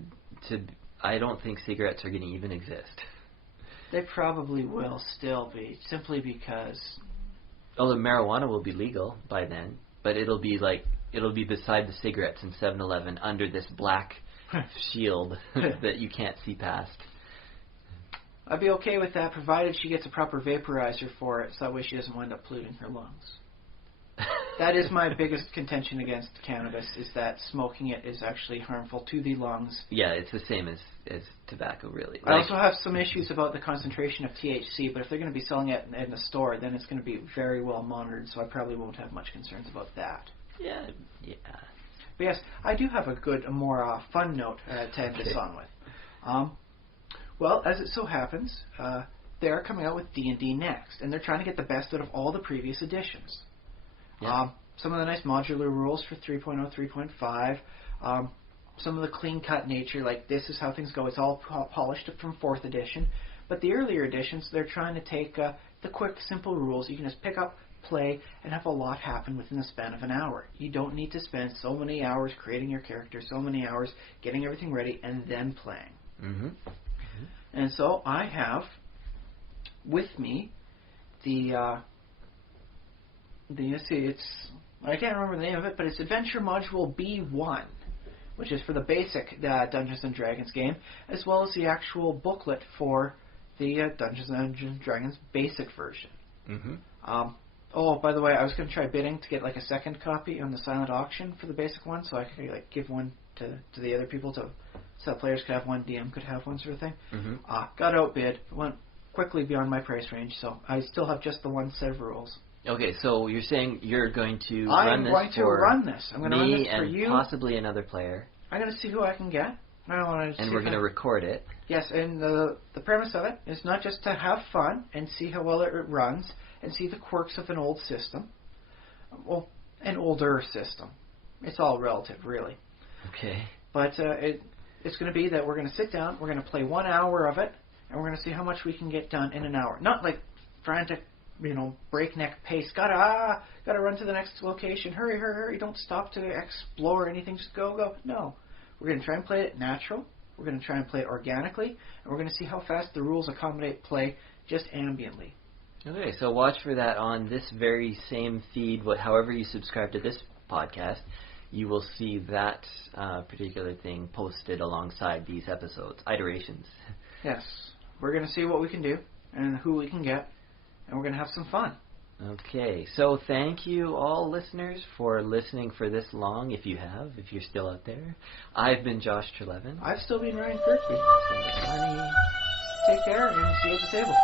I don't think cigarettes are going to even exist. They probably will still be, simply because... Oh, the marijuana will be legal by then, but it'll be beside the cigarettes in 7-Eleven under this black shield that you can't see past. I'd be okay with that, provided she gets a proper vaporizer for it, so that way she doesn't wind up polluting her lungs. That is my biggest contention against cannabis, is that smoking it is actually harmful to the lungs. Yeah, it's the same as tobacco, really. I also have some issues about the concentration of THC, but if they're going to be selling it in the store, then it's going to be very well monitored, so I probably won't have much concerns about that. Yeah. But yes, I do have a more fun note to end this on with. Well, as it so happens, they're coming out with D&D next, and they're trying to get the best out of all the previous editions. Yeah. Some of the nice modular rules for 3.0, 3.5, some of the clean-cut nature, like this is how things go. It's all polished from 4th edition. But the earlier editions, they're trying to take the quick, simple rules. You can just pick up, play, and have a lot happen within the span of an hour. You don't need to spend so many hours creating your character, so many hours getting everything ready, and then playing. Mm-hmm. And so I have with me I can't remember the name of it, but it's Adventure Module B1, which is for the basic Dungeons & Dragons game, as well as the actual booklet for the Dungeons & Dragons basic version. Mm-hmm. By the way, I was going to try bidding to get a second copy on the silent auction for the basic one, so I could give one to the other people, so players could have one, DM could have one, sort of thing. Mm-hmm. Got outbid, went quickly beyond my price range, so I still have just the one set of rules. Okay, so you're saying you're going to run this for run this for me and you. Possibly another player. I'm going to see who I can get. And we're going to record it. Yes, and the premise of it is not just to have fun and see how well it runs and see the quirks of an old system. Well, an older system. It's all relative, really. Okay. But it's going to be that we're going to sit down, we're going to play 1 hour of it, and we're going to see how much we can get done in an hour. Not like frantic, breakneck pace. Gotta run to the next location. Hurry! Don't stop to explore anything. Just go. No, we're going to try and play it natural. We're going to try and play it organically, and we're going to see how fast the rules accommodate play just ambiently. Okay, so watch for that on this very same feed. However you subscribe to this podcast, you will see that particular thing posted alongside these episodes, iterations. Yes, we're going to see what we can do and who we can get. And we're going to have some fun. Okay, so thank you all listeners for listening for this long, if you're still out there. I've been Josh Trelevin. I've still been Ryan Kirkby. Sunday. Take care and see you at the table.